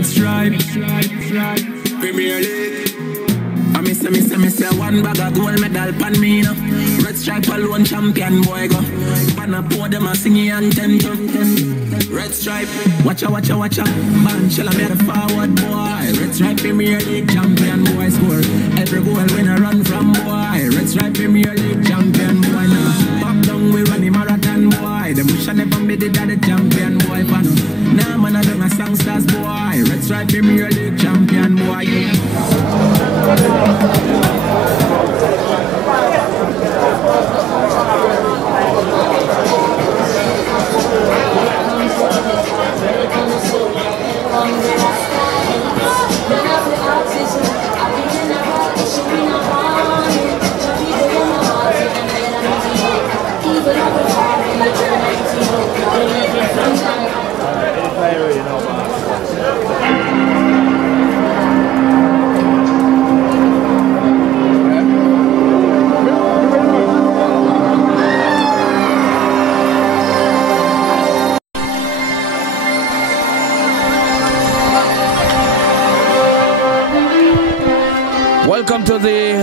Red Stripe, Premier League. I miss one bag of gold medal pan me now. Red Stripe alone champion boy go. Pan a pour them a singing anthem. Red Stripe, watcha. Man shall I be the forward boy. Red Stripe Premier League champion boy score. Every goal when I run from boy. Red Stripe Premier League champion boy now. Pop down we run the marathon boy. The bush never made it the champion boy pan. Now man I done a songsters boy. Red Stripe Premier League champion boy. Welcome to the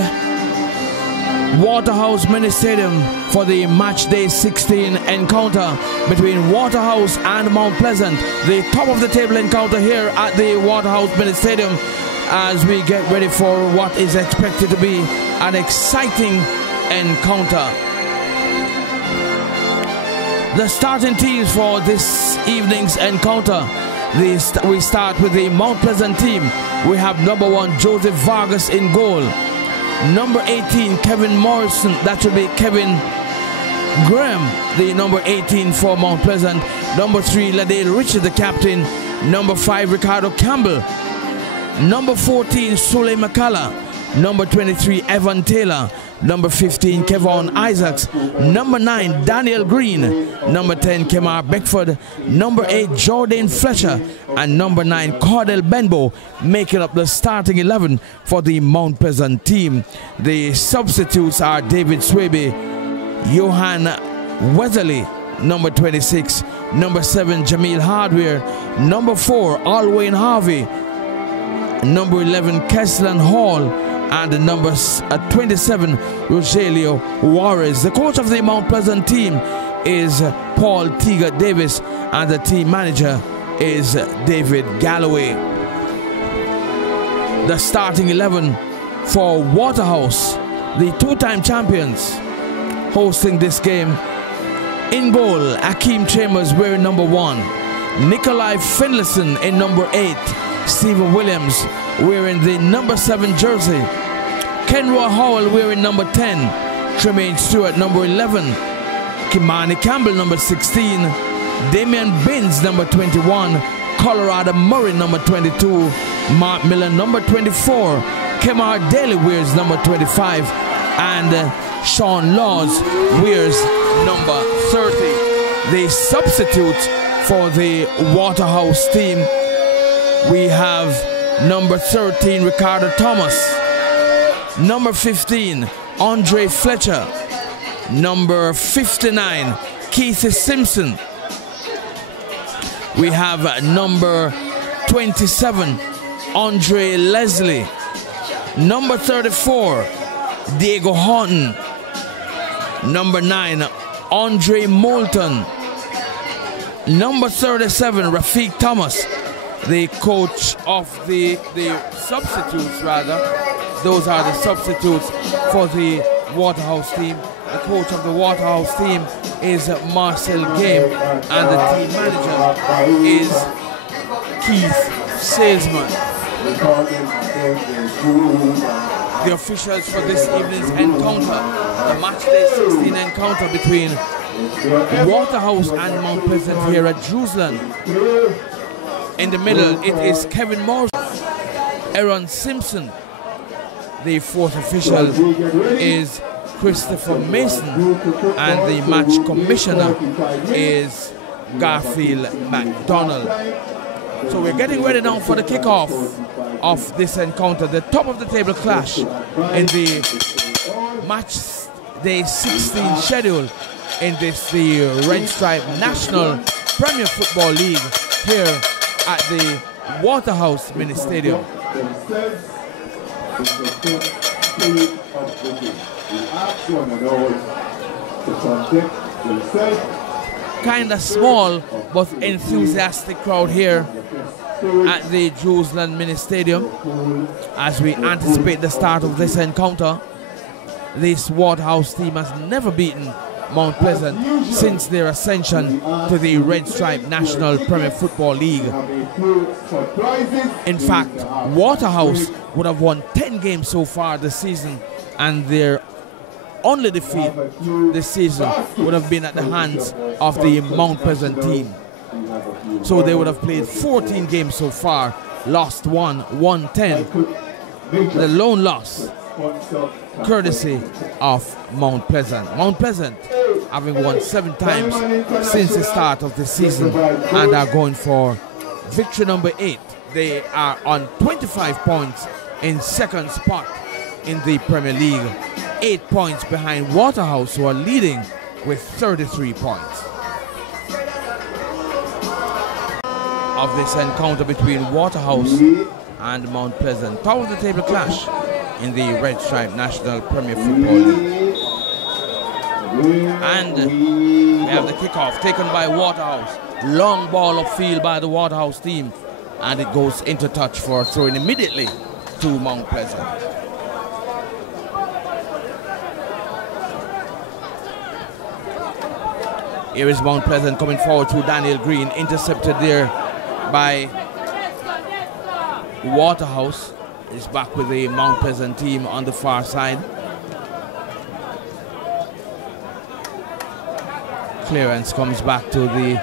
Waterhouse Mini Stadium for the Match Day 16 encounter between Waterhouse and Mount Pleasant. The top of the table encounter here at the Waterhouse Mini Stadium as we get ready for what is expected to be an exciting encounter. The starting teams for this evening's encounter. We start with the Mount Pleasant team. We have number 1 Joseph Vargas in goal. Number 18 Kevin Morrison, that should be Kevin Graham, the number 18 for Mount Pleasant. Number 3 Ladale Richard, the captain. Number 5 Ricardo Campbell. Number 14 Sule McCullough. Number 23 Evan Taylor. Number 15 Kevon Isaacs. Number 9 Daniel Green. Number 10 Kemar Beckford. Number 8 Jordan Fletcher. And number 9 Cordell Benbow making up the starting 11 for the Mount Pleasant team. The substitutes are David Swaby, Johan Weatherly, number 26, number 7 Jamil Hardware, number 4 Alwyn Harvey, number 11 Keslan Hall, and number 27 Rogelio Juarez. The coach of the Mount Pleasant team is Paul Tiga Davis, and the team manager is David Galloway. The starting 11 for Waterhouse, the two-time champions, hosting this game. In goal, Akeem Chambers wearing number 1, Nikolai Finlayson in number 8, Stephen Williams wearing the number 7 jersey, Kenroy Howell wearing number 10, Tremaine Stewart number 11, Kimani Campbell number 16, Damian Binns number 21, Colorado Murray number 22, Mark Miller number 24, Kemar Daly wears number 25, and Sean Laws wears number 30. The substitutes for the Waterhouse team, we have number 13 Ricardo Thomas, number 15 Andre Fletcher, number 59 Keith Simpson. We have number 27 Andre Leslie, number 34 Diego Horton, number 9 Andre Moulton, number 37 Rafiq Thomas. The coach of the substitutes, rather, those are the substitutes for the Waterhouse team. The coach of the Waterhouse team is Marcel Game, and the team manager is Keith Salesman. The officials for this evening's encounter, the match day 16 encounter between Waterhouse and Mount Pleasant here at Jerusalem. In the middle, it is Kevin Morris, Aaron Simpson. The fourth official is Christopher Mason, and the match commissioner is Garfield McDonald. So we're getting ready now for the kickoff of this encounter, the top of the table clash in the match day 16 schedule in the Red Stripe National Premier Football League here at the Waterhouse Mini Stadium. Kind of small but enthusiastic crowd here at the Jerusalem Mini Stadium as we anticipate the start of this encounter. This Waterhouse team has never beaten Mount Pleasant since their ascension to the Red Stripe National Premier Football League. In fact, Waterhouse would have won 10 games so far this season, and their only defeat this season would have been at the hands of the Mount Pleasant team. So they would have played 14 games so far, lost 1, won 10. The lone loss courtesy of Mount Pleasant. Mount Pleasant having won 7 times since the start of the season and are going for victory number 8. They are on 25 points in second spot in the Premier League, 8 points behind Waterhouse, who are leading with 33 points. Of this encounter between Waterhouse and Mount Pleasant, top of the table clash in the Red Stripe National Premier Football League. And we have the kickoff taken by Waterhouse. Long ball upfield by the Waterhouse team, and it goes into touch for a throw-in immediately to Mount Pleasant. Here is Mount Pleasant coming forward to Daniel Green, intercepted there by Waterhouse. Is back with the Mount Pleasant team on the far side. Clearance comes back to the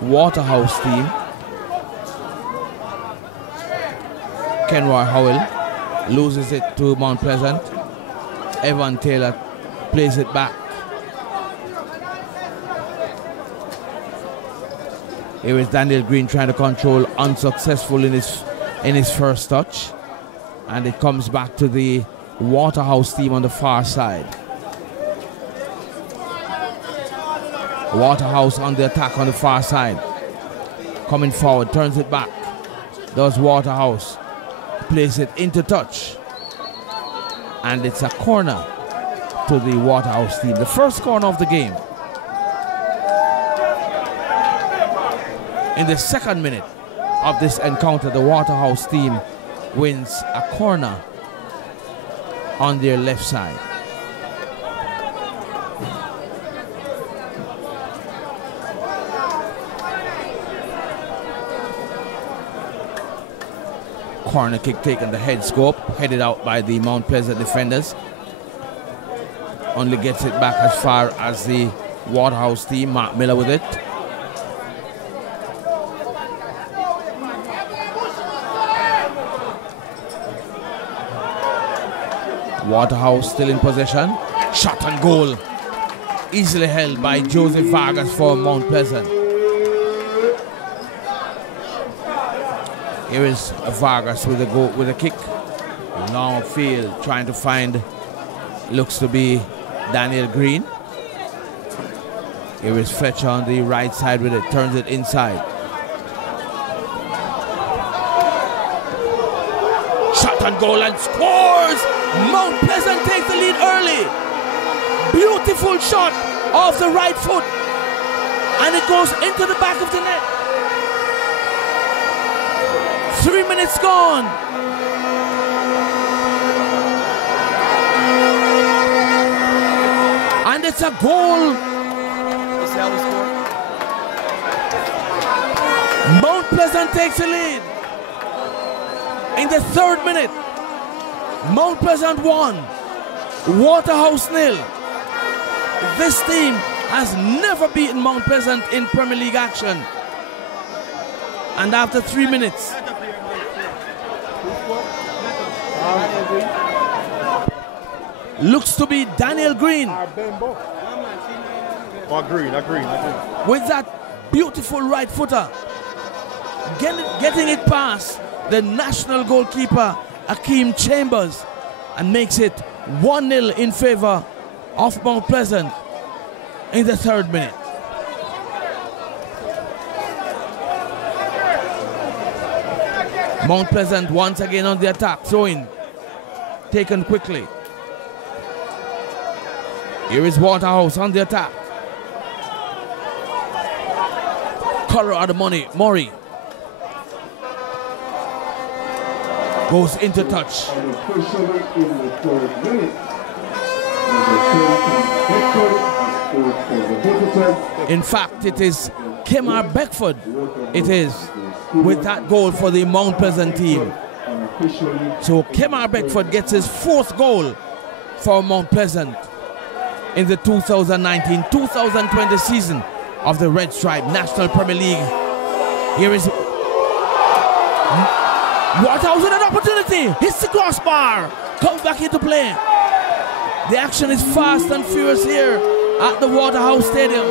Waterhouse team. Kenroy Howell loses it to Mount Pleasant. Evan Taylor plays it back. Here is Daniel Green trying to control, unsuccessful in his first touch. And it comes back to the Waterhouse team on the far side. Waterhouse on the attack on the far side. Coming forward, turns it back. Does Waterhouse. Plays it into touch. And it's a corner to the Waterhouse team. The first corner of the game. In the second minute of this encounter, the Waterhouse team wins a corner on their left side. Corner kick taken, the head scope, headed out by the Mount Pleasant defenders. Only gets it back as far as the Waterhouse team. Mark Miller with it. Waterhouse still in possession. Shot and goal. Easily held by Joseph Vargas for Mount Pleasant. Here is Vargas with a kick. Long field, trying to find, looks to be Daniel Green. Here is Fletcher on the right side with it, turns it inside. Shot and goal and scores! Mount Pleasant takes the lead early. Beautiful shot off the right foot. And it goes into the back of the net. 3 minutes gone. And it's a goal. Mount Pleasant takes the lead. In the 3rd minute, Mount Pleasant 1, Waterhouse 0. This team has never beaten Mount Pleasant in Premier League action. And after 3 minutes, looks to be Daniel Green. Green. With that beautiful right footer, getting it past the national goalkeeper Akeem Chambers, and makes it 1-0 in favor of Mount Pleasant in the 3rd minute. Mount Pleasant once again on the attack. Throwing. Taken quickly. Here is Waterhouse on the attack. Colorado Murray goes into touch. In fact, it is Kemar Beckford. It is with that goal for the Mount Pleasant team. So Kemar Beckford gets his 4th goal for Mount Pleasant in the 2019-2020 season of the Red Stripe National Premier League. Here is Waterhouse with an opportunity. Hits the crossbar. Comes back into play. The action is fast and furious here at the Waterhouse Stadium.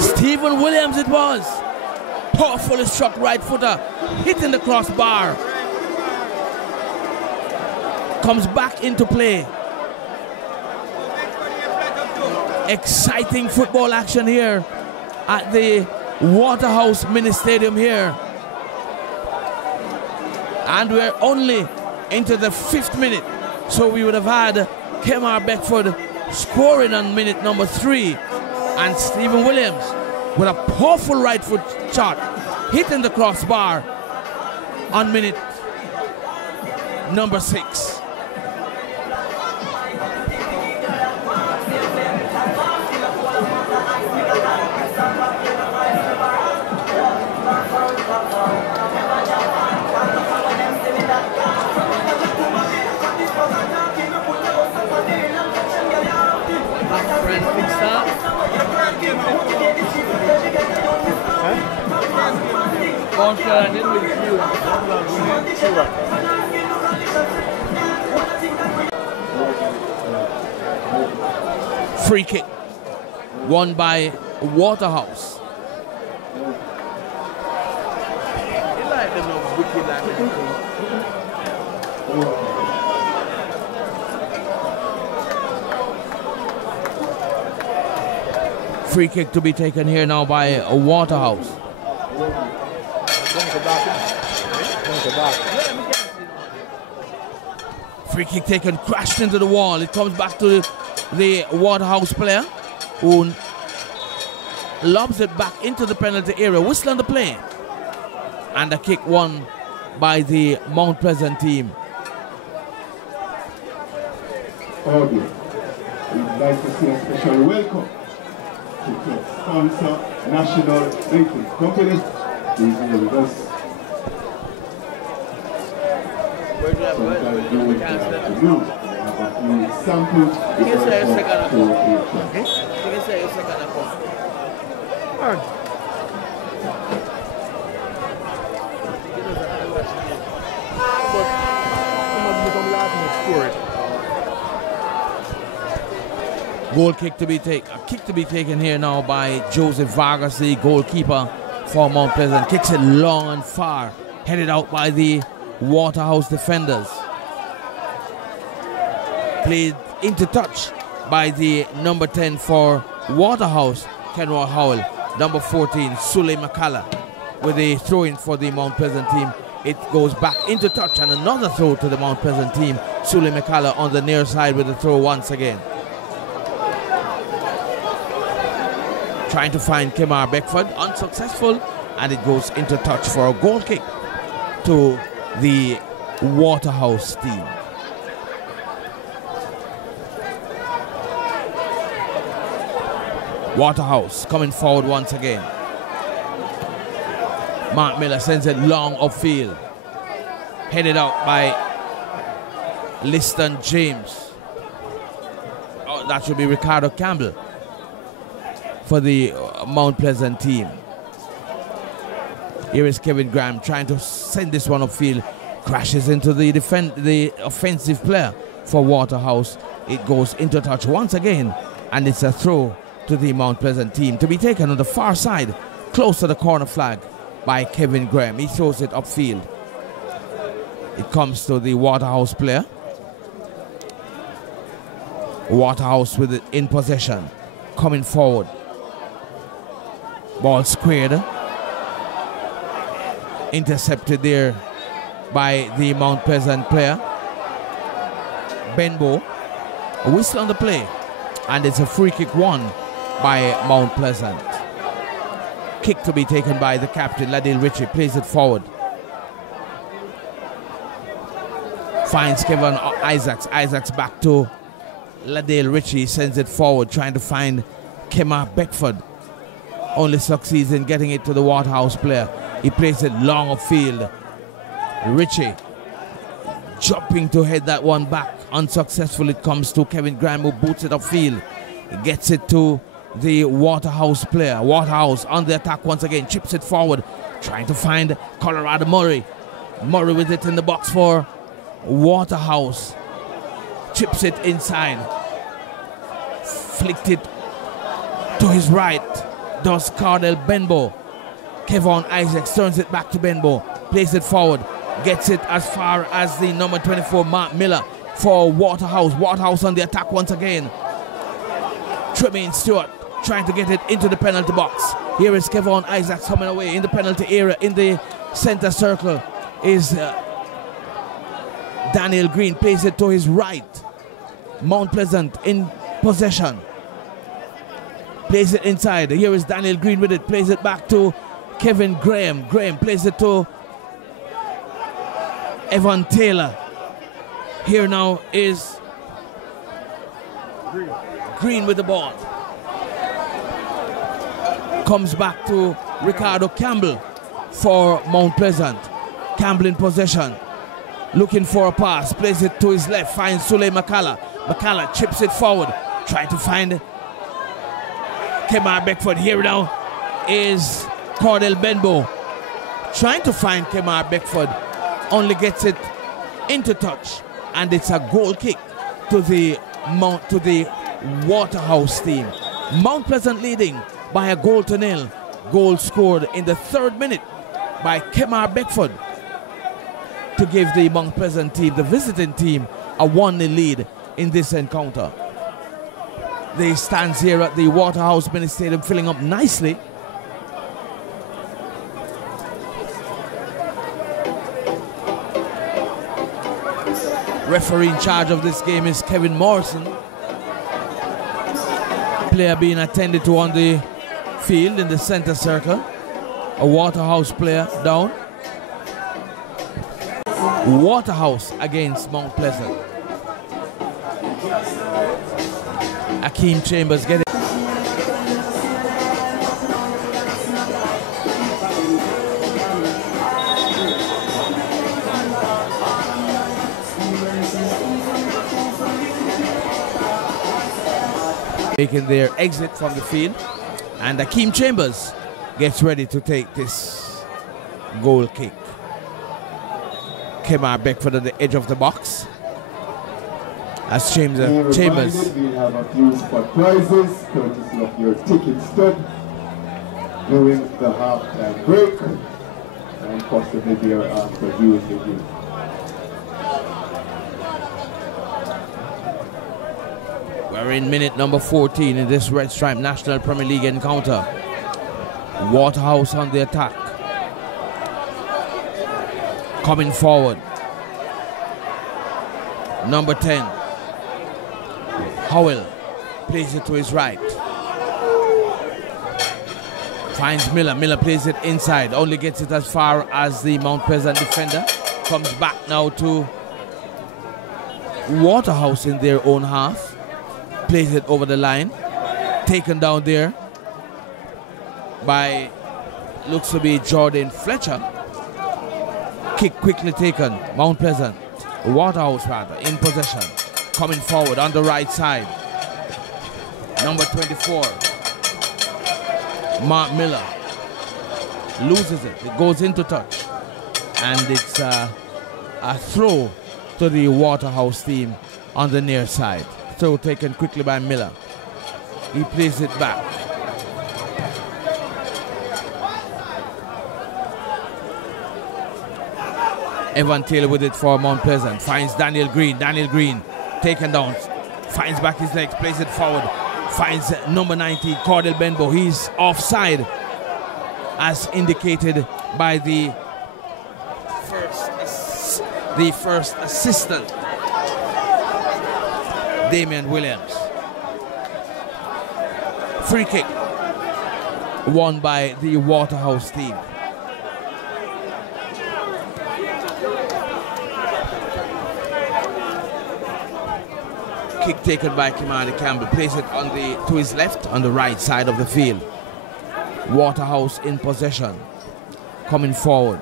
Stephen Williams it was. Powerfully struck right footer. Hitting the crossbar. Comes back into play. Exciting football action here at the Waterhouse Mini Stadium here. And we're only into the 5th minute. So we would have had Kemar Beckford scoring on minute number 3. And Stephen Williams with a powerful right foot shot hitting the crossbar on minute number 6. Free kick won by Waterhouse. Free kick to be taken here now by Waterhouse. Free kick taken, crashed into the wall. It comes back to the Waterhouse player who lobs it back into the penalty area. Whistle on the play. And a kick won by the Mount Pleasant team. We'd like to say a special welcome to club sponsor National Baking Company. He's here with us. Sample. Goal kick to be taken. A kick to be taken here now by Joseph Vargas, the goalkeeper for Mount Pleasant. Kicks it long and far, headed out by the Waterhouse defenders. Played into touch by the number 10 for Waterhouse, Kenroy Howell. Number 14, Sule McCalla, with a throw-in for the Mount Pleasant team. It goes back into touch and another throw to the Mount Pleasant team. Sule McCalla on the near side with the throw once again. Trying to find Kemar Beckford, unsuccessful, and it goes into touch for a goal kick to the Waterhouse team. Waterhouse coming forward once again. Mark Miller sends it long upfield. Headed out by Liston James. Oh, that should be Ricardo Campbell for the Mount Pleasant team. Here is Kevin Graham trying to send this one upfield. Crashes into the offensive player for Waterhouse. It goes into touch once again, and it's a throw to the Mount Pleasant team to be taken on the far side, close to the corner flag by Kevin Graham. He throws it upfield. It comes to the Waterhouse player. Waterhouse with it in possession, coming forward. Ball squared Intercepted there by the Mount Pleasant player. Benbow. A whistle on the play. And it's a free kick won by Mount Pleasant. Kick to be taken by the captain, Ladil Ritchie. Plays it forward. Finds Kevin Isaacs. Isaacs back to Ladale Ritchie. Sends it forward, trying to find Kemar Beckford. Only succeeds in getting it to the Waterhouse player. He plays it long upfield. Ritchie jumping to head that one back. Unsuccessful. It comes to Kevin Graham, who boots it upfield. He gets it to the Waterhouse player. Waterhouse on the attack once again. Chips it forward. Trying to find Colorado Murray. Murray with it in the box for Waterhouse. Chips it inside. Flicked it to his right. Does Cardell Benbow. Kevon Isaacs turns it back to Benbow. Plays it forward. Gets it as far as the number 24, Mark Miller, for Waterhouse. Waterhouse on the attack once again. Tremaine Stewart trying to get it into the penalty box. Here is Kevon Isaacs coming away in the penalty area. In the center circle is Daniel Green. Plays it to his right. Mount Pleasant in possession. Plays it inside. Here is Daniel Green with it. Plays it back to Kevin Graham. Graham plays it to Evan Taylor. Here now is Green with the ball. Comes back to Ricardo Campbell for Mount Pleasant. Campbell in possession. Looking for a pass. Plays it to his left. Finds Sule McCalla. McCalla chips it forward. Trying to find Kemar Beckford. Here now is Cordell Benbow. Trying to find Kemar Beckford. Only gets it into touch. And it's a goal kick to the Waterhouse team. Mount Pleasant leading by a 1-0. Goal scored in the 3rd minute by Kemar Beckford to give the Mount Pleasant team, the visiting team, a 1-0 lead in this encounter. They stand here at the Waterhouse Mini Stadium filling up nicely. Referee in charge of this game is Kevin Morrison. Player being attended to on the field in the center circle. A Waterhouse player down. Waterhouse against Mount Pleasant. Akeem Chambers get it. Making their exit from the field, and Akeem Chambers gets ready to take this goal kick. Kemar Beckford at the edge of the box. As Chambers. We have a few spot prizes courtesy of your ticket stud during the half-time break and possibly thereafter during the game. We're in minute number 14 in this Red Stripe National Premier League encounter. Waterhouse on the attack. Coming forward. Number 10. Howell plays it to his right. Finds Miller. Miller plays it inside. Only gets it as far as the Mount Pleasant defender. Comes back now to Waterhouse in their own half. Plays it over the line. Taken down there by, looks to be Jordan Fletcher. Kick quickly taken. Mount Pleasant, Waterhouse rather, in possession. Coming forward on the right side. Number 24. Mark Miller loses it. It goes into touch. And it's a throw to the Waterhouse team on the near side. Throw taken quickly by Miller. He plays it back. Evan Taylor with it for Mount Pleasant. Finds Daniel Green. Daniel Green taken down. Finds back his legs. Plays it forward. Finds number 19, Cordell Benbow. He's offside as indicated by the first assistant, Damian Williams. Free kick won by the Waterhouse team. Kick taken by Kimani Campbell. Plays it to his left on the right side of the field. Waterhouse in possession. Coming forward.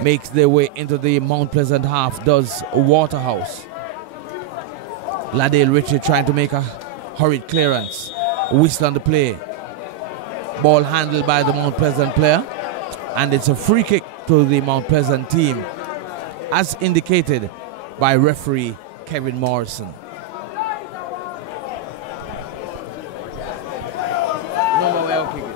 Makes their way into the Mount Pleasant half, does Waterhouse. Ladale Ritchie trying to make a hurried clearance. Whistle on the play. Ball handled by the Mount Pleasant player. And it's a free kick to the Mount Pleasant team, as indicated by referee Kevin Morrison. No more way of kicking.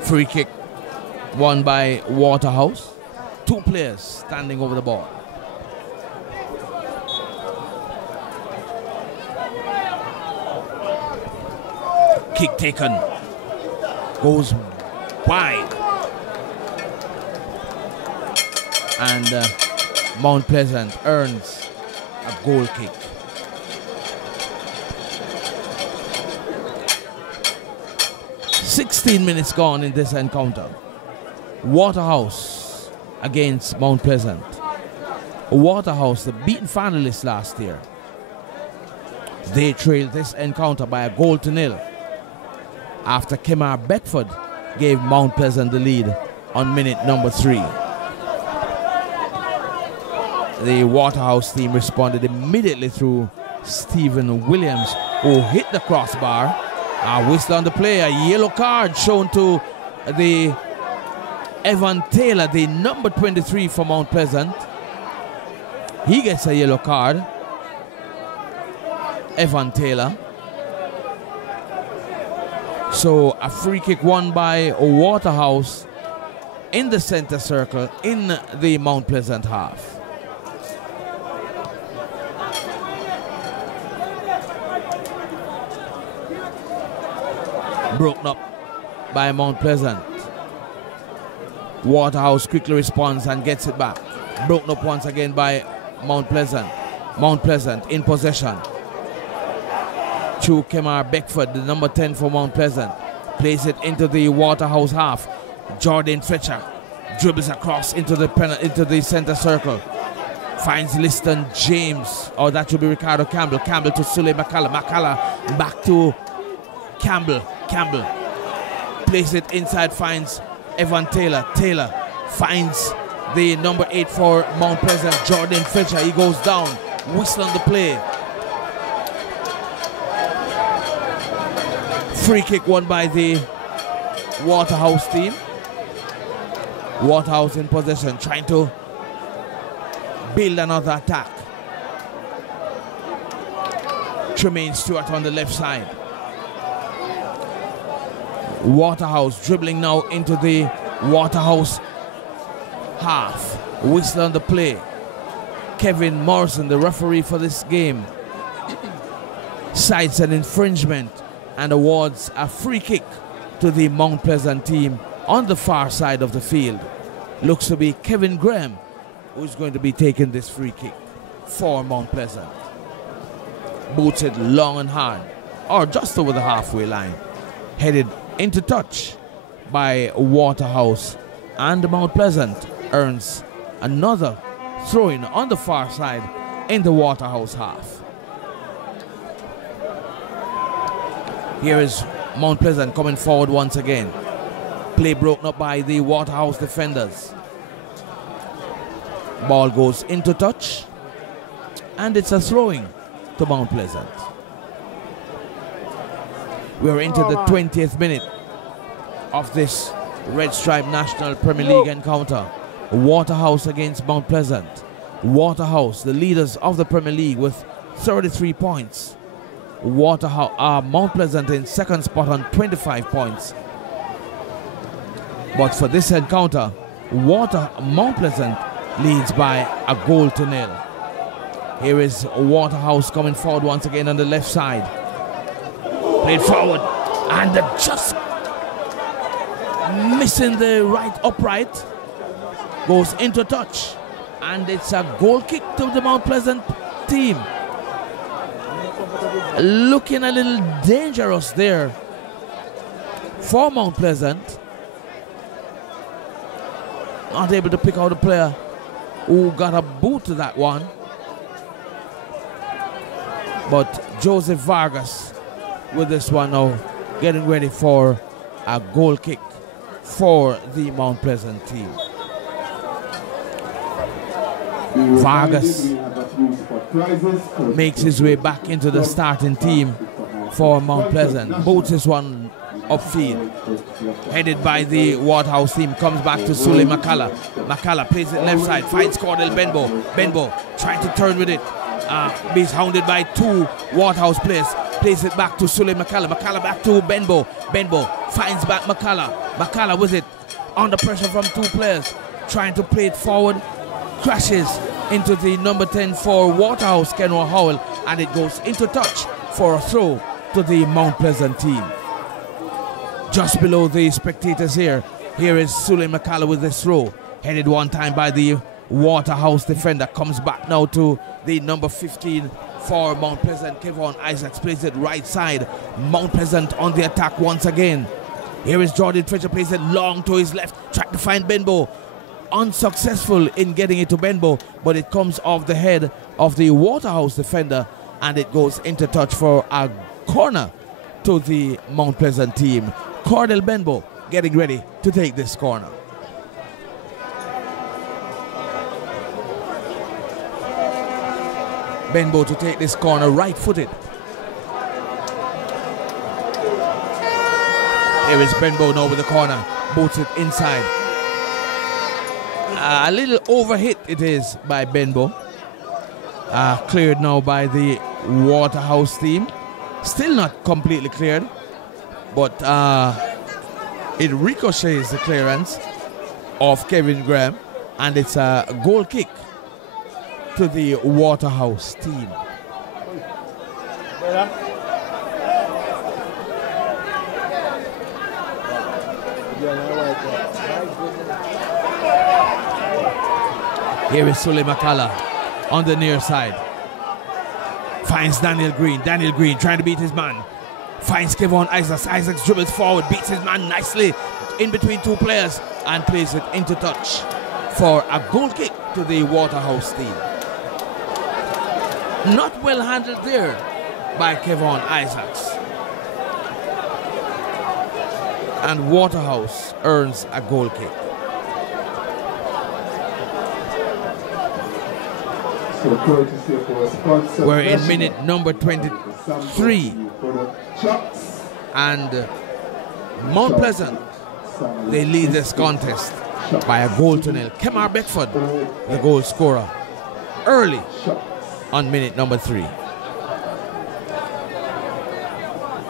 Free kick won by Waterhouse. Two players standing over the ball. Kick taken. Goes wide. And Mount Pleasant earns a goal kick. "16 minutes gone in this encounter. Waterhouse against Mount Pleasant. Waterhouse, the beaten finalists last year. They trailed this encounter by a 0-0 after Kemar Beckford gave Mount Pleasant the lead on minute number 3. The Waterhouse team responded immediately through Stephen Williams, who hit the crossbar. A whistle on the play, a yellow card shown to the Evan Taylor, the number 23 for Mount Pleasant. He gets a yellow card. Evan Taylor. So a free kick won by Waterhouse in the center circle in the Mount Pleasant half. Broken up by Mount Pleasant. Waterhouse quickly responds and gets it back. Broken up once again by Mount Pleasant. Mount Pleasant in possession. To Kemar Beckford, the number 10 for Mount Pleasant. Plays it into the Waterhouse half. Jordan Fletcher dribbles across into the center circle. Finds Liston James, or that should be Ricardo Campbell. Campbell to Sule McCullough. McCullough back to Campbell. Campbell plays it inside, finds Evan Taylor. Taylor finds the number 8 for Mount Pleasant, Jordan Fletcher. He goes down. Whistle on the play. Free kick won by the Waterhouse team. Waterhouse in possession, trying to build another attack. Tremaine Stewart on the left side. Waterhouse dribbling now into the Waterhouse half. Whistle on the play. Kevin Morrison, the referee for this game, cites an infringement and awards a free kick to the Mount Pleasant team on the far side of the field. Looks to be Kevin Graham who's going to be taking this free kick for Mount Pleasant. Boots it long and hard, or just over the halfway line. Headed into touch by Waterhouse, and Mount Pleasant earns another throw-in on the far side in the Waterhouse half. Here is Mount Pleasant coming forward once again. Play broken up by the Waterhouse defenders. Ball goes into touch, and it's a throw-in to Mount Pleasant. We're into the 20th minute of this Red Stripe National Premier League encounter. Waterhouse against Mount Pleasant. Waterhouse, the leaders of the Premier League, with 33 points. Mount Pleasant in second spot on 25 points. But for this encounter, Mount Pleasant leads by a 0-0. Here is Waterhouse coming forward once again on the left side. Played forward and just missing the right upright. Goes into touch. And it's a goal kick to the Mount Pleasant team. Looking a little dangerous there for Mount Pleasant. Not able to pick out a player who got a boot to that one. But Joseph Vargas with this one now, getting ready for a goal kick for the Mount Pleasant team. Vargas makes his way back into the starting team for Mount Pleasant. Boots this one upfield. Headed by the Waterhouse team. Comes back to Sule Makala. Makala plays it left side. Finds Cordell Benbow. Benbow trying to turn with it. Being hounded by two Waterhouse players. Plays it back to Sule Makala. Makala back to Benbow. Benbow finds back Makala. Makala with it. Under pressure from two players. Trying to play it forward. Crashes into the number 10 for Waterhouse, Kenwa Howell, and it goes into touch for a throw to the Mount Pleasant team. Just below the spectators here. Here is Sule Makala with this throw. Headed one time by the Waterhouse defender. Comes back now to the number 15 for Mount Pleasant. Kevon Isaacs plays it right side. Mount Pleasant on the attack once again. Here is Jordan Fletcher, plays it long to his left. Trying to find Benbow. Unsuccessful in getting it to Benbow, but it comes off the head of the Waterhouse defender and it goes into touch for a corner to the Mount Pleasant team. Cordell Benbow getting ready to take this corner. Benbow to take this corner, right-footed. Here is Benbow now with the corner, boots it inside. A little overhit it is by Benbow. Cleared now by the Waterhouse team. Still not completely cleared, but it ricochets the clearance of Kevin Graham, and it's a goal kick to the Waterhouse team. Here is Sule Makala on the near side. Finds Daniel Green. Daniel Green trying to beat his man. Finds Kevon Isaacs. Isaacs dribbles forward, beats his man nicely in between two players and plays it into touch for a goal kick to the Waterhouse team. Not well handled there by Kevon Isaacs. And Waterhouse earns a goal kick. We're in minute number 23 and Mount Pleasant, they lead this contest by a goal to nil. Kemar Beckford, the goal scorer, early on minute number 3.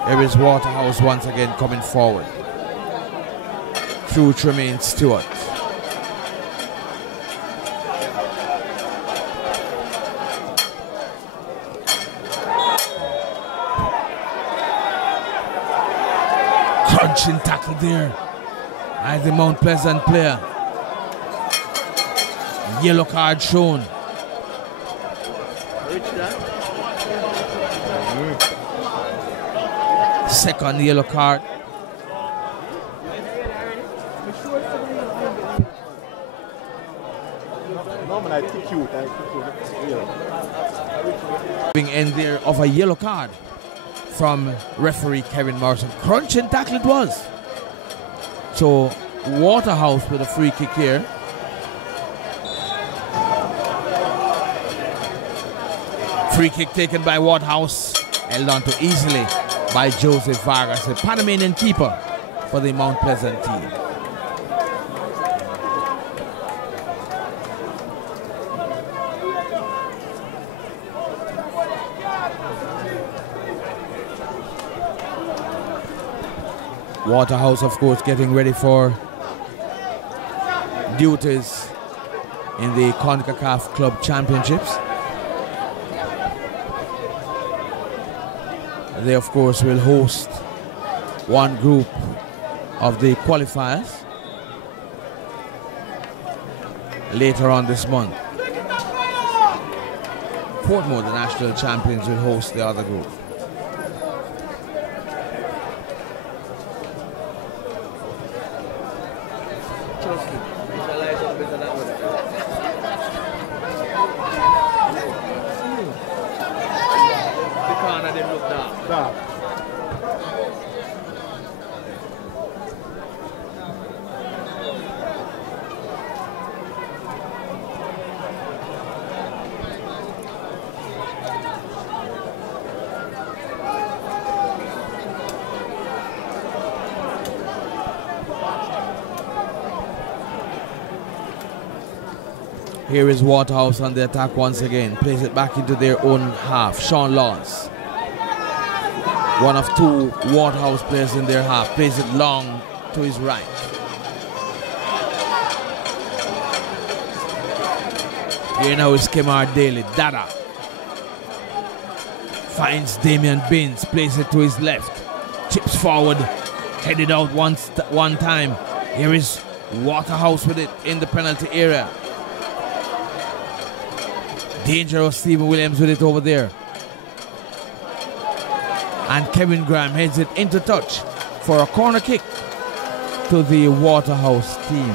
Here is Waterhouse once again coming forward through Tremaine Stewart. Crunching tackle there by the Mount Pleasant player. Yellow card shown. Second yellow card. Being end there of a yellow card from referee Kevin Morrison. Crunching tackle it was. So Waterhouse with a free kick here. Free kick taken by Waterhouse, held on to easily by Joseph Vargas, a Panamanian keeper for the Mount Pleasant team. Waterhouse, of course, getting ready for duties in the CONCACAF Club Championships. They, of course, will host one group of the qualifiers later on this month. Portmore, the national champions, will host the other group. Here is Waterhouse on the attack once again. Plays it back into their own half. Sean Lawrence, one of two Waterhouse players in their half, plays it long to his right. Here now is Kemar Daly. Dada finds Damian Binns, plays it to his left. Chips forward, headed out one time. Here is Waterhouse with it in the penalty area. Dangerous Stephen Williams with it over there. And Kevin Graham heads it into touch for a corner kick to the Waterhouse team.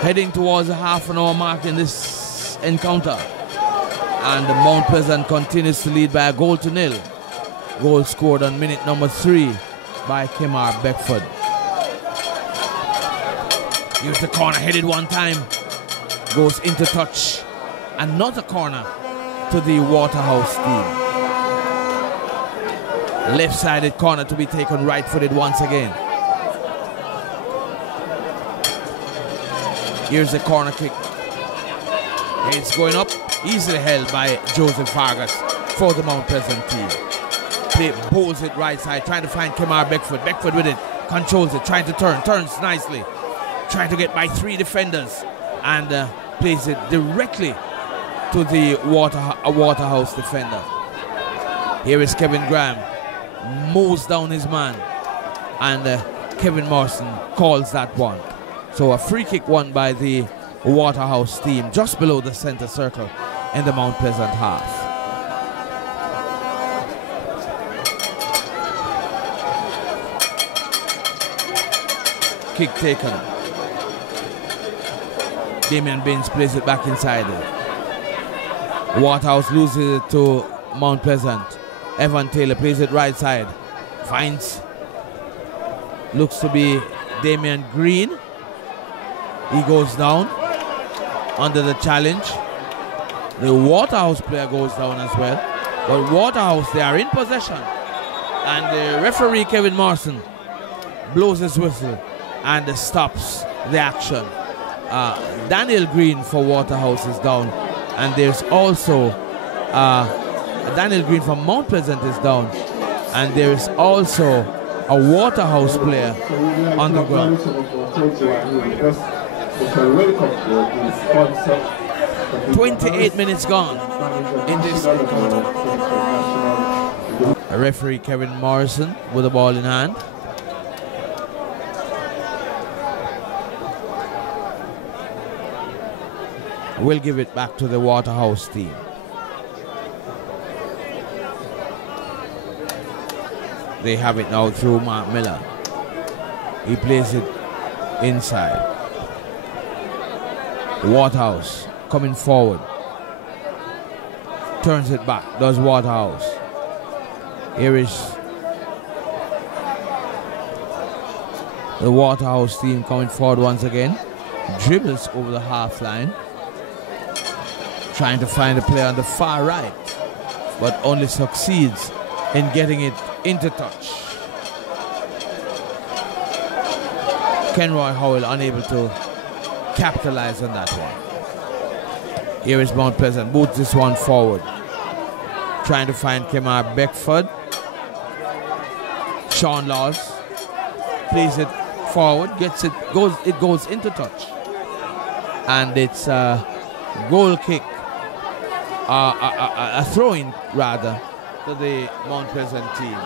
Heading towards the half-an-hour mark in this encounter. And Mount Pleasant continues to lead by a goal to nil. Goal scored on minute number 3 by Kemar Beckford. Here's the corner, headed one time. Goes into touch. Another corner to the Waterhouse team. Left-sided corner to be taken right-footed once again. Here's the corner kick. It's going up, easily held by Joseph Vargas for the Mount Pleasant team. Play bowls it right side, trying to find Kemar Beckford. Beckford with it, controls it, trying to turns nicely. Trying to get by 3 defenders and plays it directly to the Waterhouse defender. Here is Kevin Graham, mows down his man, and Kevin Morrison calls that one. So a free kick won by the Waterhouse team just below the center circle in the Mount Pleasant half. Kick taken. Damian Binns plays it back inside. Waterhouse loses it to Mount Pleasant. Evan Taylor plays it right side. Finds, looks to be Damian Green. He goes down under the challenge. The Waterhouse player goes down as well. But Waterhouse, they are in possession. And the referee, Kevin Morrison, blows his whistle and stops the action. Daniel Green for Waterhouse is down, and there's also Daniel Green from Mount Pleasant is down, and there is also a Waterhouse player on the ground. 28 minutes gone in this encounter. Referee Kevin Morrison with the ball in hand. We'll give it back to the Waterhouse team. They have it now through Mark Miller. He plays it inside. Waterhouse coming forward. Turns it back, does Waterhouse. Here is the Waterhouse team coming forward once again. Dribbles over the half line. Trying to find a player on the far right, but only succeeds in getting it into touch. Kenroy Howell unable to capitalize on that one. Here is Mount Pleasant, boots this one forward. Trying to find Kemar Beckford. Sean Laws plays it forward, gets it, goes into touch. and it's a goal kick, a throw-in rather, to the Mount Pleasant team.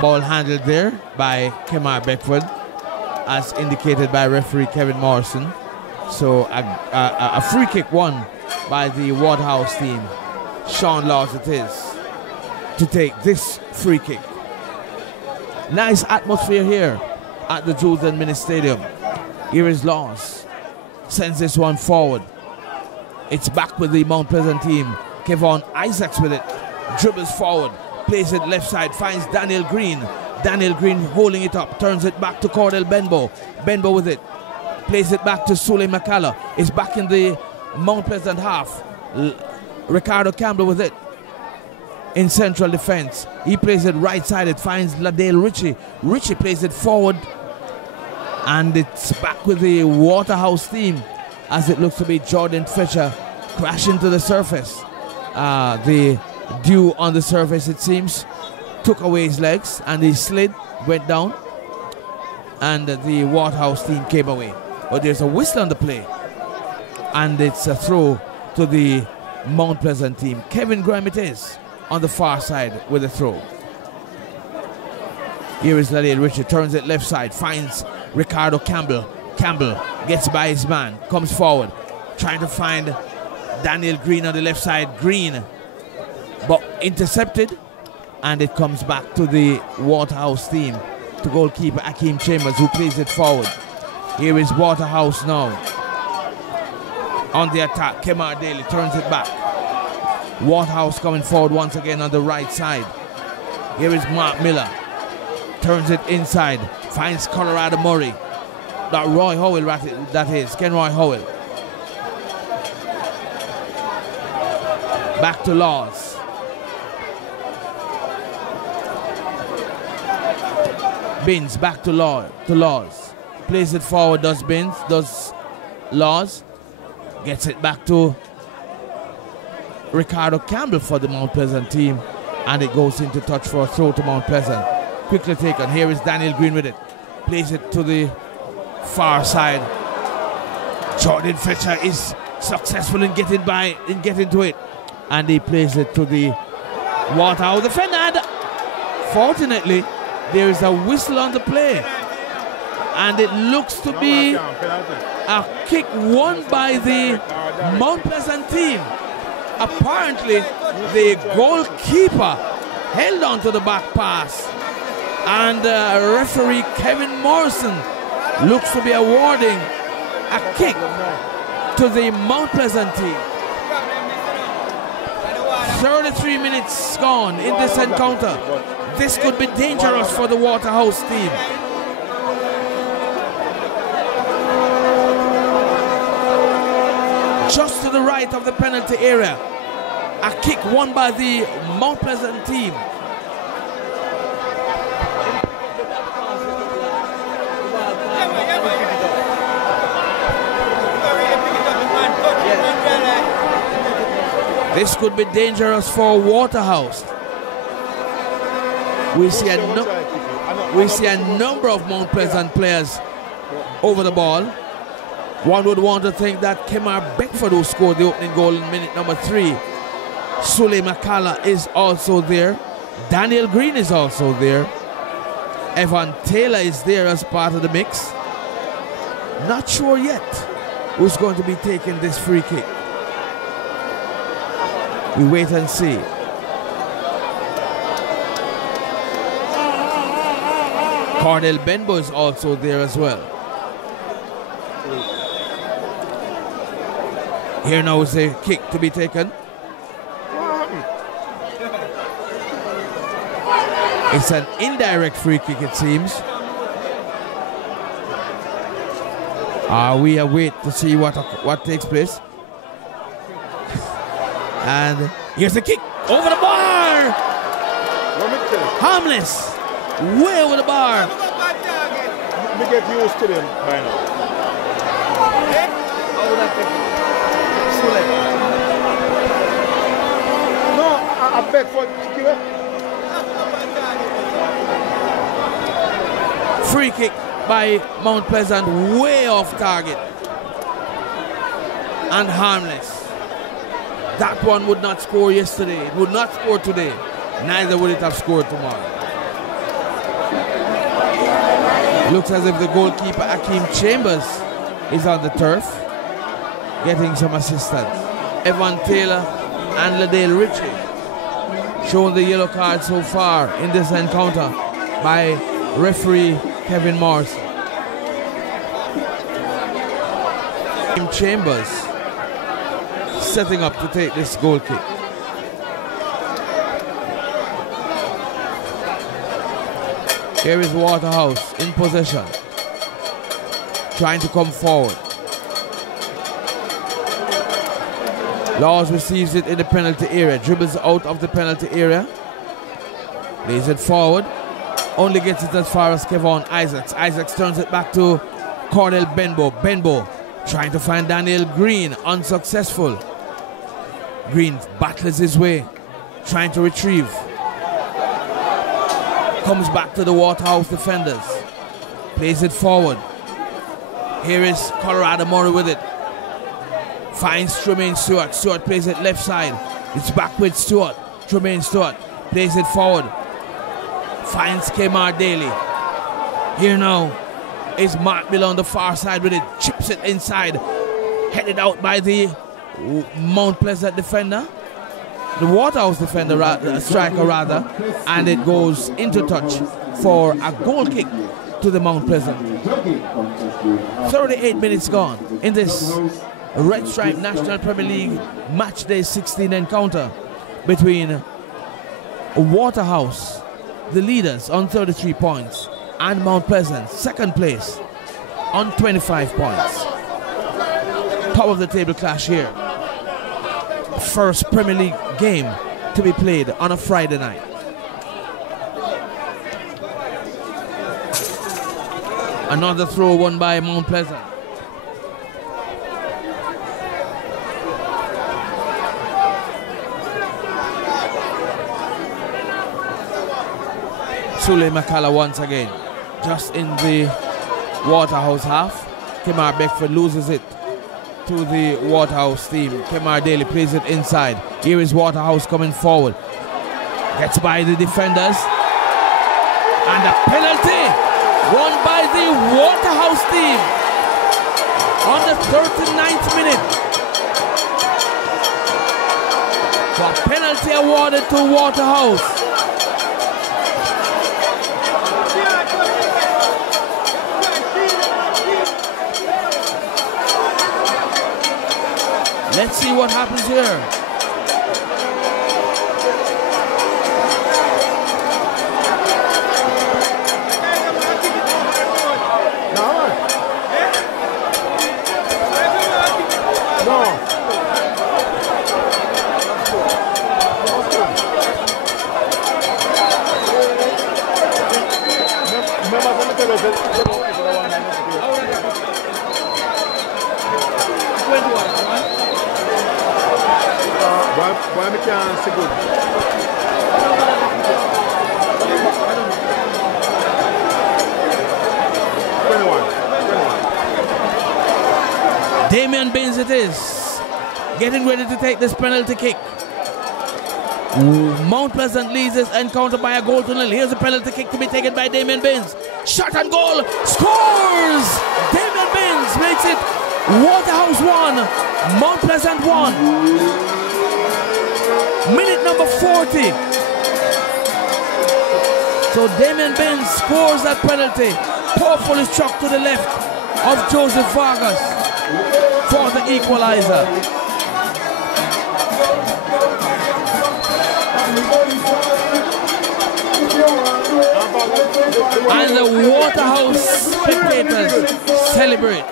Ball handled there by Kemar Beckford, as indicated by referee Kevin Morrison. So a free kick won by the Waterhouse team. Sean Laws it is to take this free kick. Nice atmosphere here at the Jules and Mini Stadium. Here is Laws. Sends this one forward. It's back with the Mount Pleasant team. Kevon Isaacs with it. Dribbles forward. Plays it left side. Finds Daniel Green. Daniel Green holding it up. Turns it back to Cordell Benbow. Benbow with it. Plays it back to Sule McCullough. It's back in the Mount Pleasant half. Ricardo Campbell with it. In central defense. He plays it right side. It finds Ladale Ritchie. Ritchie plays it forward. And it's back with the Waterhouse team, as it looks to be Jordan Fisher crashing to the surface. The dew on the surface, it seems, took away his legs and he slid, went down, and the Waterhouse team came away. But there's a whistle on the play, and it's a throw to the Mount Pleasant team. Kevin Graham it is on the far side with a throw. Here is Ladale Richard, turns it left side, finds Ricardo Campbell. Campbell gets by his man, comes forward, trying to find Daniel Green on the left side. Green, but intercepted, and it comes back to the Waterhouse team, to goalkeeper Akeem Chambers, who plays it forward. Here is Waterhouse now. On the attack, Kemar Daly turns it back. Waterhouse coming forward once again on the right side. Here is Mark Miller. Turns it inside. Finds Colorado Murray. That Roy Howell, that is. Ken Roy Howell. Back to Laws. Binns back to Laws. Plays it forward, does Binns, does Laws. Gets it back to Ricardo Campbell for the Mount Pleasant team, and it goes into touch for a throw to Mount Pleasant. Quickly taken. Here is Daniel Green with it. Plays it to the far side. Jordan Fletcher is successful in getting to it, and he plays it to the Waterhouse defender. And fortunately, there is a whistle on the play, and it looks to be a kick won by the Mount Pleasant team. Apparently, the goalkeeper held on to the back pass, and referee Kevin Morrison looks to be awarding a kick to the Mount Pleasant team. 33 minutes gone in this encounter. This could be dangerous for the Waterhouse team. Just to the right of the penalty area, a kick won by the Mount Pleasant team. This could be dangerous for Waterhouse. We see a number of Mount Pleasant players over the ball. One would want to think that Kemar Beckford, who scored the opening goal in minute number 3, Sule McCullough is also there. Daniel Green is also there. Evan Taylor is there as part of the mix. Not sure yet who's going to be taking this free kick. We wait and see. Cordell Benbow is also there as well. Here now is a kick to be taken. It's an indirect free kick, it seems. We await to see what takes place. And here's the kick over the bar. Harmless. Way over the bar. We get used to them by now. No, I beg for free kick by Mount Pleasant, way off target and harmless. That one would not score yesterday. It would not score today. Neither would it have scored tomorrow. Looks as if the goalkeeper, Akeem Chambers, is on the turf, getting some assistance. Evan Taylor and Ladale Ritchie showing the yellow card so far in this encounter by referee Kevin Morrison. Akeem Chambers setting up to take this goal kick. Here is Waterhouse in possession, trying to come forward. Laws receives it in the penalty area, dribbles out of the penalty area, lays it forward, only gets it as far as Kevon Isaacs. Isaacs turns it back to Cornell Benbow. Benbow trying to find Daniel Green, unsuccessful. Green battles his way, trying to retrieve. Comes back to the Waterhouse defenders, plays it forward. Here is Colorado Murray with it. Finds Tremaine Stewart. Stewart plays it left side. It's back with Stewart. Tremaine Stewart plays it forward. Finds Kemar Daly. Here now is Mark Miller on the far side with it. Chips it inside. Headed out by the Mount Pleasant defender. The Waterhouse defender, striker rather. And it goes into touch for a goal kick to the Mount Pleasant. 38 minutes gone in this Red Stripe National Premier League Match Day 16 encounter between Waterhouse, the leaders, on 33 points, and Mount Pleasant, second place, on 25 points. Top of the table clash here. First Premier League game to be played on a Friday night. Another throw won by Mount Pleasant. Sule McCullough once again, just in the Waterhouse half. Kemar Beckford loses it to the Waterhouse team. Kemar Daly plays it inside. Here is Waterhouse coming forward. Gets by the defenders. And a penalty won by the Waterhouse team on the 39th minute. So a penalty awarded to Waterhouse. Let's see what happens here. Why me can't see good? Damian Baines it is, getting ready to take this penalty kick. Mount Pleasant leads this encounter by a goal to nil. Here's a penalty kick to be taken by Damian Baines. Shot and goal, scores! Damian Baines makes it Waterhouse 1, Mount Pleasant 1. Minute number 40. So Damian Baines scores that penalty. Powerfully struck to the left of Joseph Vargas for the equalizer. And the Waterhouse spectators celebrate.